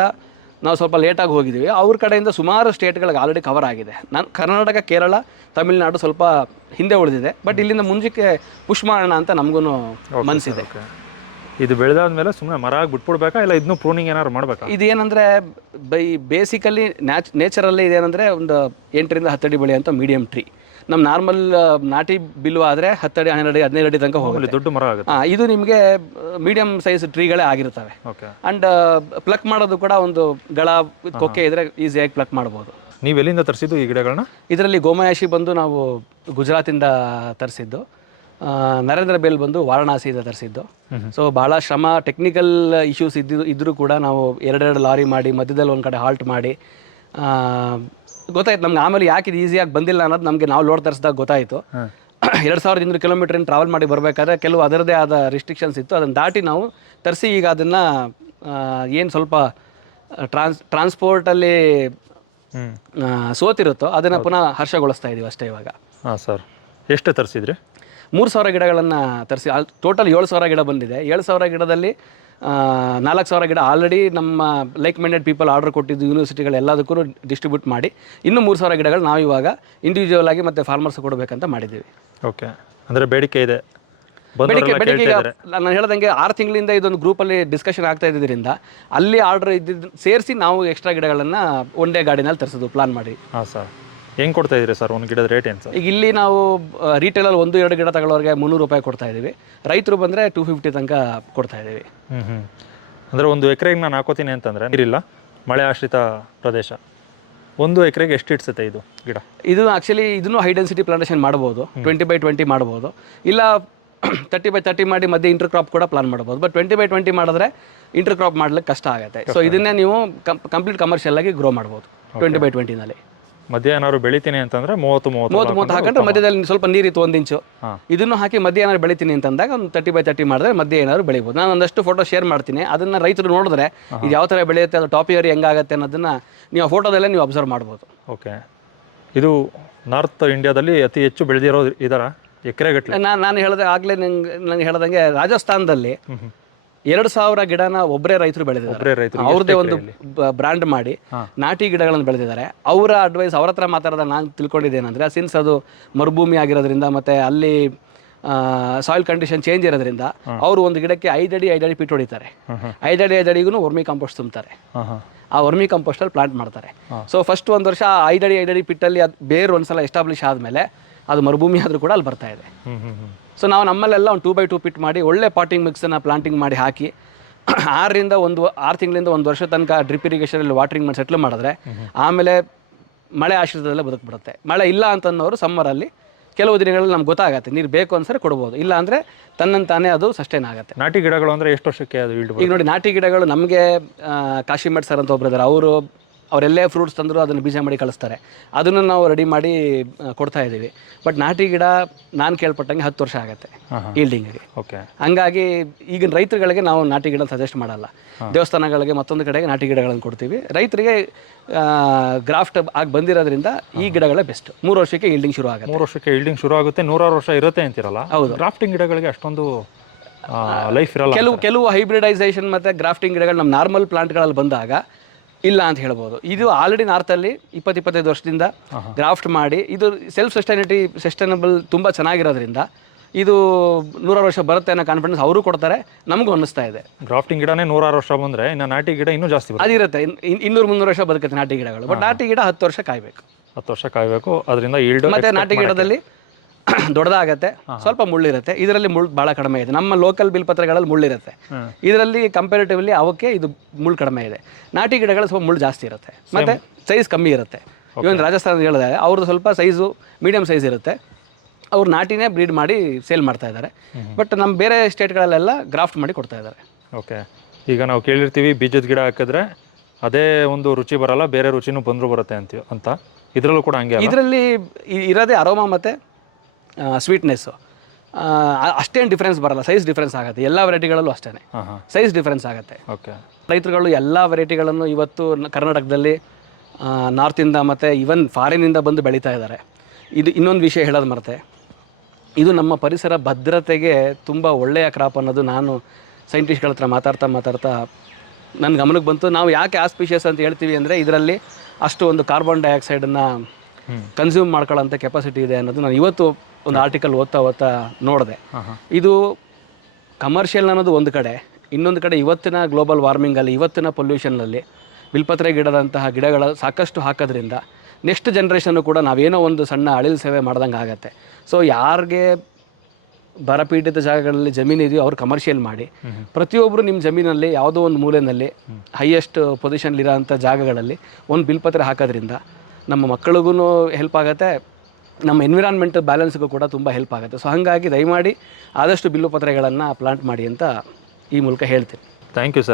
ನಾವು ಸ್ವಲ್ಪ ಲೇಟಾಗಿ ಹೋಗಿದ್ದೀವಿ. ಅವ್ರ ಕಡೆಯಿಂದ ಸುಮಾರು ಸ್ಟೇಟ್ಗಳಿಗೆ ಆಲ್ರೆಡಿ ಕವರ್ ಆಗಿದೆ. ನಾನು ಕರ್ನಾಟಕ ಕೇರಳ ತಮಿಳುನಾಡು ಸ್ವಲ್ಪ ಹಿಂದೆ ಉಳಿದಿದೆ. ಬಟ್ ಇಲ್ಲಿಂದ ಮುಂಜಿಕೆ ಪುಷ್ ಮಾಡೋಣ ಅಂತ ನಮಗೂ ಮನಸ್ಸಿದೆ ಇದು ಬೆಳೆದಾದ್ಮೇಲೆ ಸುಮ್ಮನೆ ಮರ ಆಗಿ ಬಿಟ್ಬಿಡ್ಬೇಕಾ? ಇಲ್ಲ ಇದನ್ನು ಪ್ರೂನಿಂಗ್ ಏನಾದ್ರು ಮಾಡಬೇಕು? ಇದೇನಂದರೆ ಬೈ ಬೇಸಿಕಲಿ ನ್ಯಾಚ್ ನೇಚರಲ್ಲಿ ಇದೇನಂದರೆ ಒಂದು ಎಂಟರಿಂದ ಹತ್ತಡಿ ಅಡಿ ಬೆಳೆಯುವಂಥ ಮೀಡಿಯಂ ಟ್ರೀ ನಮ್ಮ ನಾರ್ಮಲ್ ನಾಟಿ ಬಿಲ್ವ ಆದರೆ ಹತ್ತಡಿ ಹನ್ನೆರಡು ಅಡಿ ಹದಿನೈದು ಅಡಿ ತನಕ ಹೋಗಲಿ ದೊಡ್ಡ ಮರ ಆಗುತ್ತೆ. ಇದು ನಿಮಗೆ ಮೀಡಿಯಂ ಸೈಜ್ ಟ್ರೀಗಳೇ ಆಗಿರ್ತವೆ ಓಕೆ. ಅಂಡ್ ಪ್ಲಕ್ ಮಾಡೋದು ಕೂಡ ಒಂದು ಗಳ ಕೊಕ್ಕೆ ಇದ್ರೆ ಈಸಿಯಾಗಿ ಪ್ಲಕ್ ಮಾಡ್ಬೋದು. ನೀವು ಎಲ್ಲಿಂದ ತರಿಸಿದ್ದು ಈ ಗಿಡಗಳನ್ನ ಇದರಲ್ಲಿ ಗೋಮಯಾಶಿ ಬಂದು ನಾವು ಗುಜರಾತಿಂದ ತರಿಸಿದ್ದು. ನರೇಂದ್ರ ಬೇಲ್ ಬಂದು ವಾರಣಾಸಿಯಿಂದ ತರಿಸಿದ್ದು. ಸೊ ಭಾಳ ಶ್ರಮ ಟೆಕ್ನಿಕಲ್ ಇಶ್ಯೂಸ್ ಇದ್ದಿದ್ದು ಇದ್ದರೂ ಕೂಡ ನಾವು ಎರಡೆರಡು ಲಾರಿ ಮಾಡಿ ಮಧ್ಯದಲ್ಲಿ ಒಂದು ಕಡೆ ಹಾಲ್ಟ್ ಮಾಡಿ ಗೊತ್ತಾಯ್ತು ನಮ್ಗೆ ಆಮೇಲೆ ಯಾಕೆ ಇದು ಈಸಿಯಾಗಿ ಬಂದಿಲ್ಲ ಅನ್ನೋದು ನಮಗೆ ನಾವು ಲೋಡ್ ತರಿಸಿದಾಗ ಗೊತ್ತಾಯಿತು. ಎರಡು ಸಾವಿರದ ಇನ್ನೂರು ಕಿಲೋಮೀಟ್ರಿಂದ ಟ್ರಾವೆಲ್ ಮಾಡಿ ಬರಬೇಕಾದ್ರೆ ಕೆಲವು ಅದರದೇ ಆದ ರಿಸ್ಟ್ರಿಕ್ಷನ್ಸ್ ಇತ್ತು. ಅದನ್ನು ದಾಟಿ ನಾವು ತರಿಸಿ ಈಗ ಅದನ್ನು ಏನು ಸ್ವಲ್ಪ ಟ್ರಾನ್ಸ್ ಟ್ರಾನ್ಸ್ಪೋರ್ಟಲ್ಲಿ ಸೋತಿರುತ್ತೋ ಅದನ್ನು ಪುನಃ ಹರ್ಷಗೊಳಿಸ್ತಾ ಇದ್ದೀವಿ ಅಷ್ಟೇ ಇವಾಗ. ಹಾಂ ಸರ್ ಎಷ್ಟು ತರಿಸಿದ್ರಿ? ಮೂರು ಸಾವಿರ ಗಿಡಗಳನ್ನು ತರಿಸಿ ಟೋಟಲ್ ಏಳು ಸಾವಿರ ಗಿಡ ಬಂದಿದೆ. ಏಳು ಸಾವಿರ ಗಿಡದಲ್ಲಿ ನಾಲ್ಕು ಸಾವಿರ ಗಿಡ ಆಲ್ರೆಡಿ ನಮ್ಮ ಲೈಕ್ ಮೈಂಡೆಡ್ ಪೀಪಲ್ ಆರ್ಡರ್ ಕೊಟ್ಟಿದ್ದು ಯೂನಿವರ್ಸಿಟಿಗಳು ಎಲ್ಲದಕ್ಕೂ ಡಿಸ್ಟ್ರಿಬ್ಯೂಟ್ ಮಾಡಿ. ಇನ್ನೂ ಮೂರು ಸಾವಿರ ಗಿಡಗಳು ನಾವು ಇವಾಗ ಇಂಡಿವಿಜುವಲ್ ಆಗಿ ಮತ್ತು ಫಾರ್ಮರ್ಸ್ ಕೊಡಬೇಕಂತ ಮಾಡಿದ್ದೀವಿ. ಓಕೆ ಅಂದರೆ ಬೇಡಿಕೆ ಇದೆ. ಬೇಡಿಕೆ ಬೇಡಿಕೆ ಬೆಳಿಗ್ಗೆ ಈಗ ನಾನು ಹೇಳ್ದಂಗೆ ಆರು ತಿಂಗಳಿಂದ ಇದೊಂದು ಗ್ರೂಪಲ್ಲಿ ಡಿಸ್ಕಷನ್ ಆಗ್ತಾ ಇದ್ದಿದ್ದರಿಂದ ಅಲ್ಲಿ ಆರ್ಡರ್ ಇದ್ದಿದ್ದು ಸೇರಿಸಿ ನಾವು ಎಕ್ಸ್ಟ್ರಾ ಗಿಡಗಳನ್ನು ಒಂದೇ ಡೇ ಗಾಡಿನಲ್ಲಿ ತರಿಸೋದು ಪ್ಲಾನ್ ಮಾಡಿ. ಹಾಂ ಸರ್ ಹೆಂಗೆ ಕೊಡ್ತಾ ಇದ್ದೀರಿ ಸರ್ ಒಂದು ಗಿಡದ ರೇಟ್ ಏನು ಸರ್? ಈಗ ಇಲ್ಲಿ ನಾವು ರೀಟೇಲಲ್ಲಿ ಒಂದು ಎರಡು ಗಿಡ ತಗೊಳ್ಳೋರಿಗೆ ಮುನ್ನೂರು ರೂಪಾಯಿ ಕೊಡ್ತಾ ಇದ್ದೀವಿ. ರೈತರು ಬಂದರೆ ಟೂ ಫಿಫ್ಟಿ ತನಕ ಕೊಡ್ತಾ ಇದ್ದೀವಿ. ಹ್ಞೂ ಹ್ಞೂ ಅಂದರೆ ಒಂದು ಎಕರೆಗೆ ನಾನು ಹಾಕೋತೀನಿ ಅಂತಂದರೆ ನೀರಿಲ್ಲ ಮಳೆ ಆಶ್ರಿತ ಪ್ರದೇಶ. ಒಂದು ಎಕರೆಗೆ ಎಷ್ಟು ಇಡ್ಸುತ್ತೆ ಇದು ಗಿಡ? ಇದು ಆ್ಯಕ್ಚುಲಿ ಇದನ್ನು ಹೈ ಡೆನ್ಸಿಟಿ ಪ್ಲಾಂಟೇಷನ್ ಮಾಡ್ಬೋದು. ಟ್ವೆಂಟಿ ಬೈ ಟ್ವೆಂಟಿ ಮಾಡ್ಬೋದು. ಇಲ್ಲ ತರ್ಟಿ ಬೈ ತರ್ಟಿ ಮಾಡಿ ಮಧ್ಯೆ ಇಂಟರ್ ಕ್ರಾಪ್ ಕೂಡ ಪ್ಲಾನ್ ಮಾಡ್ಬೋದು. ಬಟ್ ಟ್ವೆಂಟಿ ಬೈ ಟ್ವೆಂಟಿ ಮಾಡಿದ್ರೆ ಇಂಟರ್ ಕ್ರಾಪ್ ಮಾಡ್ಲಿಕ್ಕೆ ಕಷ್ಟ ಆಗುತ್ತೆ. ಸೊ ಇದನ್ನೇ ನೀವು ಕಂಪ್ಲೀಟ್ ಕಮರ್ಷಿಯಲ್ ಆಗಿ ಗ್ರೋ ಮಾಡ್ಬೋದು. ಟ್ವೆಂಟಿ ಬೈ ಟ್ವೆಂಟಿನಲ್ಲಿ ಮಧ್ಯ ಏನಾದ್ರು ಬೆಳಿತೀನಿ ಅಂತಂದ್ರೆ ಮೂವತ್ತು ಮೂವತ್ತು ಮೂವತ್ತು ಮೂವತ್ತು ಹಾಕೊಂಡ್ರೆ ಮಧ್ಯದಲ್ಲಿ ಸ್ವಲ್ಪ ನೀರಿತ್ತು ಒಂದು ಇಂಚು. ಇದನ್ನು ಹಾಕಿ ಮಧ್ಯ ಏನಾದ್ರು ಬೆಳಿತೀನಿ ಅಂತಂದಾಗ ಒಂದು ತರ್ಟಿ ಬೈ ತರ್ಟಿ ಮಾಡಿದ್ರೆ ಮಧ್ಯ ಏನಾದ್ರು ಬೆಳಿಬೋದು. ನಾನು ಒಂದಷ್ಟು ಫೋಟೋ ಶೇರ್ ಮಾಡ್ತೀನಿ. ಅದನ್ನ ರೈತರು ನೋಡಿದ್ರೆ ಇದು ಯಾವ ಥರ ಬೆಳೆಯುತ್ತೆ ಅದು ಟಾಪ್ ಇಯರ್ ಹೆಂಗಾಗುತ್ತೆ ಅನ್ನೋದನ್ನ ನೀವು ಫೋಟೋದಲ್ಲೇ ನೀವು ಅಬ್ಸರ್ವ್ ಮಾಡ್ಬೋದು. ಓಕೆ. ಇದು ನಾರ್ತ್ ಇಂಡಿಯಾದಲ್ಲಿ ಅತಿ ಹೆಚ್ಚು ಬೆಳೆದಿರೋ ಇದರ? ಎಕರೆಗಟ್ಟಲೆ ನಾನು ನಾನು ಹೇಳಿದೆ ಆಗಲೇ ನಂಗೆ ನಂಗೆ ಹೇಳ್ದಂಗೆ ರಾಜಸ್ಥಾನದಲ್ಲಿ ಎರಡು ಸಾವಿರ ಗಿಡನ ಒಬ್ಬರೇ ರೈತರು ಬೆಳೆದಿದ್ದಾರೆ. ಅವ್ರದೇ ರೈತರು. ಅವ್ರದ್ದೇ ಒಂದು ಬ್ರ್ಯಾಂಡ್ ಮಾಡಿ ನಾಟಿ ಗಿಡಗಳನ್ನು ಬೆಳೆದಿದ್ದಾರೆ. ಅವರ ಅಡ್ವೈಸ್ ಅವ್ರ ಹತ್ರ ಮಾತಾಡೋದ ನಾನು ತಿಳ್ಕೊಂಡಿದ್ದೇನೆಂದ್ರೆ ಸಿನ್ಸ್ ಅದು ಮರುಭೂಮಿ ಆಗಿರೋದ್ರಿಂದ ಮತ್ತೆ ಅಲ್ಲಿ ಸಾಯಿಲ್ ಕಂಡೀಷನ್ ಚೇಂಜ್ ಇರೋದ್ರಿಂದ ಅವರು ಒಂದು ಗಿಡಕ್ಕೆ ಐದಡಿ ಐದಡಿ ಪಿಟ್ ಹೊಡಿತಾರೆ. ಐದಡಿ ಐದಡಿಗೂ ವರ್ಮಿ ಕಾಂಪೋಸ್ಟ್ ತುಂಬ್ತಾರೆ. ಹಾಂ ಆ ವರ್ಮಿ ಕಂಪೋಸ್ಟಲ್ಲಿ ಪ್ಲಾಂಟ್ ಮಾಡ್ತಾರೆ. ಸೊ ಫಸ್ಟ್ ಒಂದು ವರ್ಷ ಆ ಐದಡಿ ಐದಡಿ ಪಿಟ್ಟಲ್ಲಿ ಅದು ಬೇರೆ ಒಂದ್ಸಲ ಎಸ್ಟಾಬ್ಲಿಷ್ ಆದಮೇಲೆ ಅದು ಮರುಭೂಮಿ ಆದರೂ ಕೂಡ ಅಲ್ಲಿ ಬರ್ತಾ ಇದೆ. ಸೊ ನಾವು ನಮ್ಮಲ್ಲೆಲ್ಲ ಒಂದು ಟೂ ಬೈ ಟೂ ಪಿಟ್ ಮಾಡಿ ಒಳ್ಳೆ ಪಾಟಿಂಗ್ ಮಿಕ್ಸನ್ನು ಪ್ಲಾಂಟಿಂಗ್ ಮಾಡಿ ಹಾಕಿ ಆರರಿಂದ ಒಂದು ಆರು ತಿಂಗಳಿಂದ ಒಂದು ವರ್ಷ ತನಕ ಡ್ರಿಪ್ ಇರಿಗೇಷನಲ್ಲಿ ವಾಟ್ರಿಂಗ್ ಮಾಡಿ ಸೆಟ್ಲ್ ಮಾಡಿದ್ರೆ ಆಮೇಲೆ ಮಳೆ ಆಶ್ರಿತದಲ್ಲೇ ಬದುಕ್ಬಿಡುತ್ತೆ. ಮಳೆ ಇಲ್ಲ ಅಂತನ್ನೋರು ಸಮ್ಮರಲ್ಲಿ ಕೆಲವು ದಿನಗಳಲ್ಲಿ ನಮ್ಗೆ ಗೊತ್ತಾಗುತ್ತೆ ನೀರು ಬೇಕು ಅನ್ಸರೆ ಕೊಡ್ಬೋದು. ಇಲ್ಲ ಅಂದರೆ ತನ್ನಂತಾನೇ ಅದು ಸಸ್ಟೈನ್ ಆಗುತ್ತೆ. ನಾಟಿ ಗಿಡಗಳು ಅಂದರೆ ಎಷ್ಟು ವರ್ಷಕ್ಕೆ ಅದು ಈಗ ನೋಡಿ ನಾಟಿ ಗಿಡಗಳು ನಮಗೆ ಕಾಶಿಮಠ್ ಸರ್ ಅಂತ ಒಬ್ಬರಿದ್ದಾರೆ ಇದ್ದಾರೆ ಅವರು ಅವರೆಲ್ಲೇ ಫ್ರೂಟ್ಸ್ ತಂದರು ಅದನ್ನು ಬೀಜ ಮಾಡಿ ಕಳಿಸ್ತಾರೆ. ಅದನ್ನು ನಾವು ರೆಡಿ ಮಾಡಿ ಕೊಡ್ತಾ ಇದ್ದೀವಿ. ಬಟ್ ನಾಟಿ ಗಿಡ ನಾನು ಕೇಳ್ಪಟ್ಟಂಗೆ ಹತ್ತು ವರ್ಷ ಆಗುತ್ತೆ ಈಲ್ಡಿಂಗಿಗೆ ಓಕೆ ಹಂಗಾಗಿ ಈಗಿನ ರೈತರುಗಳಿಗೆ ನಾವು ನಾಟಿ ಗಿಡ ಸಜೆಸ್ಟ್ ಮಾಡಲ್ಲ. ದೇವಸ್ಥಾನಗಳಿಗೆ ಮತ್ತೊಂದು ಕಡೆಗೆ ನಾಟಿ ಗಿಡಗಳನ್ನು ಕೊಡ್ತೀವಿ. ರೈತರಿಗೆ ಗ್ರಾಫ್ಟ್ ಆಗಿ ಬಂದಿರೋದ್ರಿಂದ ಈ ಗಿಡಗಳೇ ಬೆಸ್ಟ್ ಮೂರು ವರ್ಷಕ್ಕೆ ಈಲ್ಡಿಂಗ್ ಶುರು ಆಗುತ್ತೆ. ಮೂರು ವರ್ಷಕ್ಕೆ ಈಲ್ಡಿಂಗ್ ಶುರು ಆಗುತ್ತೆ. ನೂರಾರು ವರ್ಷ ಇರುತ್ತೆ ಅಂತಿರಲ್ಲ? ಹೌದು. ಗ್ರಾಫ್ಟಿಂಗ್ ಗಿಡಗಳಿಗೆ ಅಷ್ಟೊಂದು ಲೈಫ್ ಇರಲ್ಲ. ಕೆಲವು ಕೆಲವು ಹೈಬ್ರಿಡೈಸೇಷನ್ ಮತ್ತು ಗ್ರಾಫ್ಟಿಂಗ್ ಗಿಡಗಳು ನಮ್ಮ ನಾರ್ಮಲ್ ಪ್ಲಾಂಟ್ಗಳಲ್ಲಿ ಬಂದಾಗ ಇಲ್ಲ ಅಂತ ಹೇಳ್ಬೋದು. ಇದು ಆಲ್ರೆಡಿ ನಾರ್ತಲ್ಲಿ ಇಪ್ಪತ್ತು ಇಪ್ಪತ್ತೈದು ವರ್ಷದಿಂದ ಗ್ರಾಫ್ಟ್ ಮಾಡಿ ಇದು ಸೆಲ್ಫ್ ಸಸ್ಟೈನಿಟಿ ಸಸ್ಟೈನಬಲ್ ತುಂಬ ಚೆನ್ನಾಗಿರೋದ್ರಿಂದ ಇದು ನೂರಾರು ವರ್ಷ ಬರುತ್ತೆ ಅನ್ನೋ ಕಾನ್ಫಿಡೆನ್ಸ್ ಅವರು ಕೊಡ್ತಾರೆ ನಮಗೂ ಅನ್ನಿಸ್ತಾ ಇದೆ. ಗ್ರಾಫ್ಟಿಂಗ್ ಗಿಡನೇ ನೂರಾರು ವರ್ಷ ಬಂದರೆ ಇನ್ನು ನಾಟಿ ಗಿಡ ಇನ್ನೂ ಜಾಸ್ತಿ ಅದಿರುತ್ತೆ ಇನ್- ಇನ್- ಇನ್ನೂರು ಮುನ್ನೂರು ವರ್ಷ ಬದುಕುತ್ತೆ ನಾಟಿ ಗಿಡಗಳು. ಬಟ್ ನಾಟಿ ಗಿಡ ಹತ್ತು ವರ್ಷ ಕಾಯಬೇಕು. ಹತ್ತು ವರ್ಷ ಕಾಯಬೇಕು ಅದರಿಂದ ಈಲ್ಡ್ ಮತ್ತೆ ನಾಟಿ ಗಿಡದಲ್ಲಿ ದೊಡ್ಡದಾಗತ್ತೆ. ಸ್ವಲ್ಪ ಮುಳ್ಳಿರುತ್ತೆ. ಇದರಲ್ಲಿ ಮುಳ್ಳು ಭಾಳ ಕಡಿಮೆ ಇದೆ. ನಮ್ಮ ಲೋಕಲ್ ಬಿಲ್ ಪತ್ರಗಳಲ್ಲಿ ಮುಳ್ಳಿರುತ್ತೆ. ಹ್ಮ್. ಇದರಲ್ಲಿ ಕಂಪೇರಿಟಿವ್ಲಿ ಅವಕ್ಕೆ ಇದು ಮುಳ್ಳು ಕಡಿಮೆ ಇದೆ. ನಾಟಿ ಗಿಡಗಳು ಸ್ವಲ್ಪ ಮುಳ್ಳು ಜಾಸ್ತಿ ಇರುತ್ತೆ. ಮತ್ತೆ ಸೈಜ್ ಕಮ್ಮಿ ಇರುತ್ತೆ. ಇವನ್ ರಾಜಸ್ಥಾನ ಹೇಳಿದೆ ಅವ್ರದ್ದು ಸ್ವಲ್ಪ ಸೈಜು ಮೀಡಿಯಂ ಸೈಜ್ ಇರುತ್ತೆ. ಅವ್ರು ನಾಟಿನೇ ಬ್ರೀಡ್ ಮಾಡಿ ಸೇಲ್ ಮಾಡ್ತಾ ಇದ್ದಾರೆ. ಬಟ್ ನಮ್ಮ ಬೇರೆ ಸ್ಟೇಟ್ಗಳಲ್ಲೆಲ್ಲ ಗ್ರಾಫ್ಟ್ ಮಾಡಿ ಕೊಡ್ತಾ ಇದ್ದಾರೆ. ಓಕೆ ಈಗ ನಾವು ಕೇಳಿರ್ತೀವಿ ಬೀಜದ ಗಿಡ ಹಾಕಿದ್ರೆ ಅದೇ ಒಂದು ರುಚಿ ಬರಲ್ಲ ಬೇರೆ ರುಚಿನೂ ಬಂದರೂ ಬರುತ್ತೆ ಅಂತೀವಿ ಅಂತ. ಇದರಲ್ಲೂ ಕೂಡ ಹಂಗೆ ಇದರಲ್ಲಿ ಇರೋದೇ ಅರೋಮಾ ಮತ್ತು ಸ್ವೀಟ್ನೆಸ್ಸು ಅಷ್ಟೇನು ಡಿಫ್ರೆನ್ಸ್ ಬರಲ್ಲ. ಸೈಜ್ ಡಿಫ್ರೆನ್ಸ್ ಆಗುತ್ತೆ. ಎಲ್ಲ ವೆರೈಟಿಗಳಲ್ಲೂ ಅಷ್ಟೇ ಸೈಜ್ ಡಿಫ್ರೆನ್ಸ್ ಆಗುತ್ತೆ. ಓಕೆ ರೈತರುಗಳು ಎಲ್ಲ ವೆರೈಟಿಗಳನ್ನು ಇವತ್ತು ಕರ್ನಾಟಕದಲ್ಲಿ ನಾರ್ತಿಂದ ಮತ್ತು ಈವನ್ ಫಾರಿನಿಂದ ಬಂದು ಬೆಳೀತಾ ಇದ್ದಾರೆ. ಇದು ಇನ್ನೊಂದು ವಿಷಯ ಹೇಳೋದು ಮರೆತೆ. ಇದು ನಮ್ಮ ಪರಿಸರ ಭದ್ರತೆಗೆ ತುಂಬ ಒಳ್ಳೆಯ ಕ್ರಾಪ್ ಅನ್ನೋದು ನಾನು ಸೈಂಟಿಸ್ಟ್ಗಳ ಹತ್ರ ಮಾತಾಡ್ತಾ ಮಾತಾಡ್ತಾ ನನ್ನ ಗಮನಕ್ಕೆ ಬಂತು. ನಾವು ಯಾಕೆ ಆಸ್ಪಿಷಿಯಸ್ ಅಂತ ಹೇಳ್ತೀವಿ ಅಂದರೆ ಇದರಲ್ಲಿ ಅಷ್ಟು ಒಂದು ಕಾರ್ಬನ್ ಡೈಆಕ್ಸೈಡನ್ನು ಕನ್ಸ್ಯೂಮ್ ಮಾಡ್ಕೊಳ್ಳೋಂಥ ಕೆಪಾಸಿಟಿ ಇದೆ ಅನ್ನೋದು ನಾನು ಇವತ್ತು ಒಂದು ಆರ್ಟಿಕಲ್ ಓದ್ತಾ ಓದ್ತಾ ನೋಡಿದೆ. ಇದು ಕಮರ್ಷಿಯಲ್ ಅನ್ನೋದು ಒಂದು ಕಡೆ ಇನ್ನೊಂದು ಕಡೆ ಇವತ್ತಿನ ಗ್ಲೋಬಲ್ ವಾರ್ಮಿಂಗಲ್ಲಿ ಇವತ್ತಿನ ಪೊಲ್ಯೂಷನ್ನಲ್ಲಿ ಬಿಲ್ಪತ್ರೆ ಗಿಡದಂತಹ ಗಿಡಗಳ ಸಾಕಷ್ಟು ಹಾಕೋದ್ರಿಂದ ನೆಕ್ಸ್ಟ್ ಜನ್ರೇಷನ್ನು ಕೂಡ ನಾವೇನೋ ಒಂದು ಸಣ್ಣ ಅಳಿಲು ಸೇವೆ ಮಾಡ್ದಂಗೆ ಆಗುತ್ತೆ. ಸೊ ಯಾರಿಗೆ ಬರಪೀಡಿತ ಜಾಗಗಳಲ್ಲಿ ಜಮೀನು ಇದೆಯೋ ಅವ್ರು ಕಮರ್ಷಿಯಲ್ ಮಾಡಿ. ಪ್ರತಿಯೊಬ್ಬರು ನಿಮ್ಮ ಜಮೀನಲ್ಲಿ ಯಾವುದೋ ಒಂದು ಮೂಲೆಯಲ್ಲಿ ಹೈಯೆಸ್ಟ್ ಪೊಸಿಷನ್ಲಿರೋಂಥ ಜಾಗಗಳಲ್ಲಿ ಒಂದು ಬಿಲ್ಪತ್ರೆ ಹಾಕೋದ್ರಿಂದ ನಮ್ಮ ಮಕ್ಕಳಿಗೂ ಹೆಲ್ಪ್ ಆಗುತ್ತೆ ನಮ್ಮ ಎನ್ವಿರಾನ್ಮೆಂಟ್ ಬ್ಯಾಲೆನ್ಸ್ಗೂ ಕೂಡ ತುಂಬ ಹೆಲ್ಪ್ ಆಗುತ್ತೆ. ಸೊ ಹಾಗಾಗಿ ದಯಮಾಡಿ ಆದಷ್ಟು ಬಿಲ್ಲು ಪತ್ರೆಗಳನ್ನು ಪ್ಲಾಂಟ್ ಮಾಡಿ ಅಂತ ಈ ಮೂಲಕ ಹೇಳ್ತೀನಿ. Thank you sir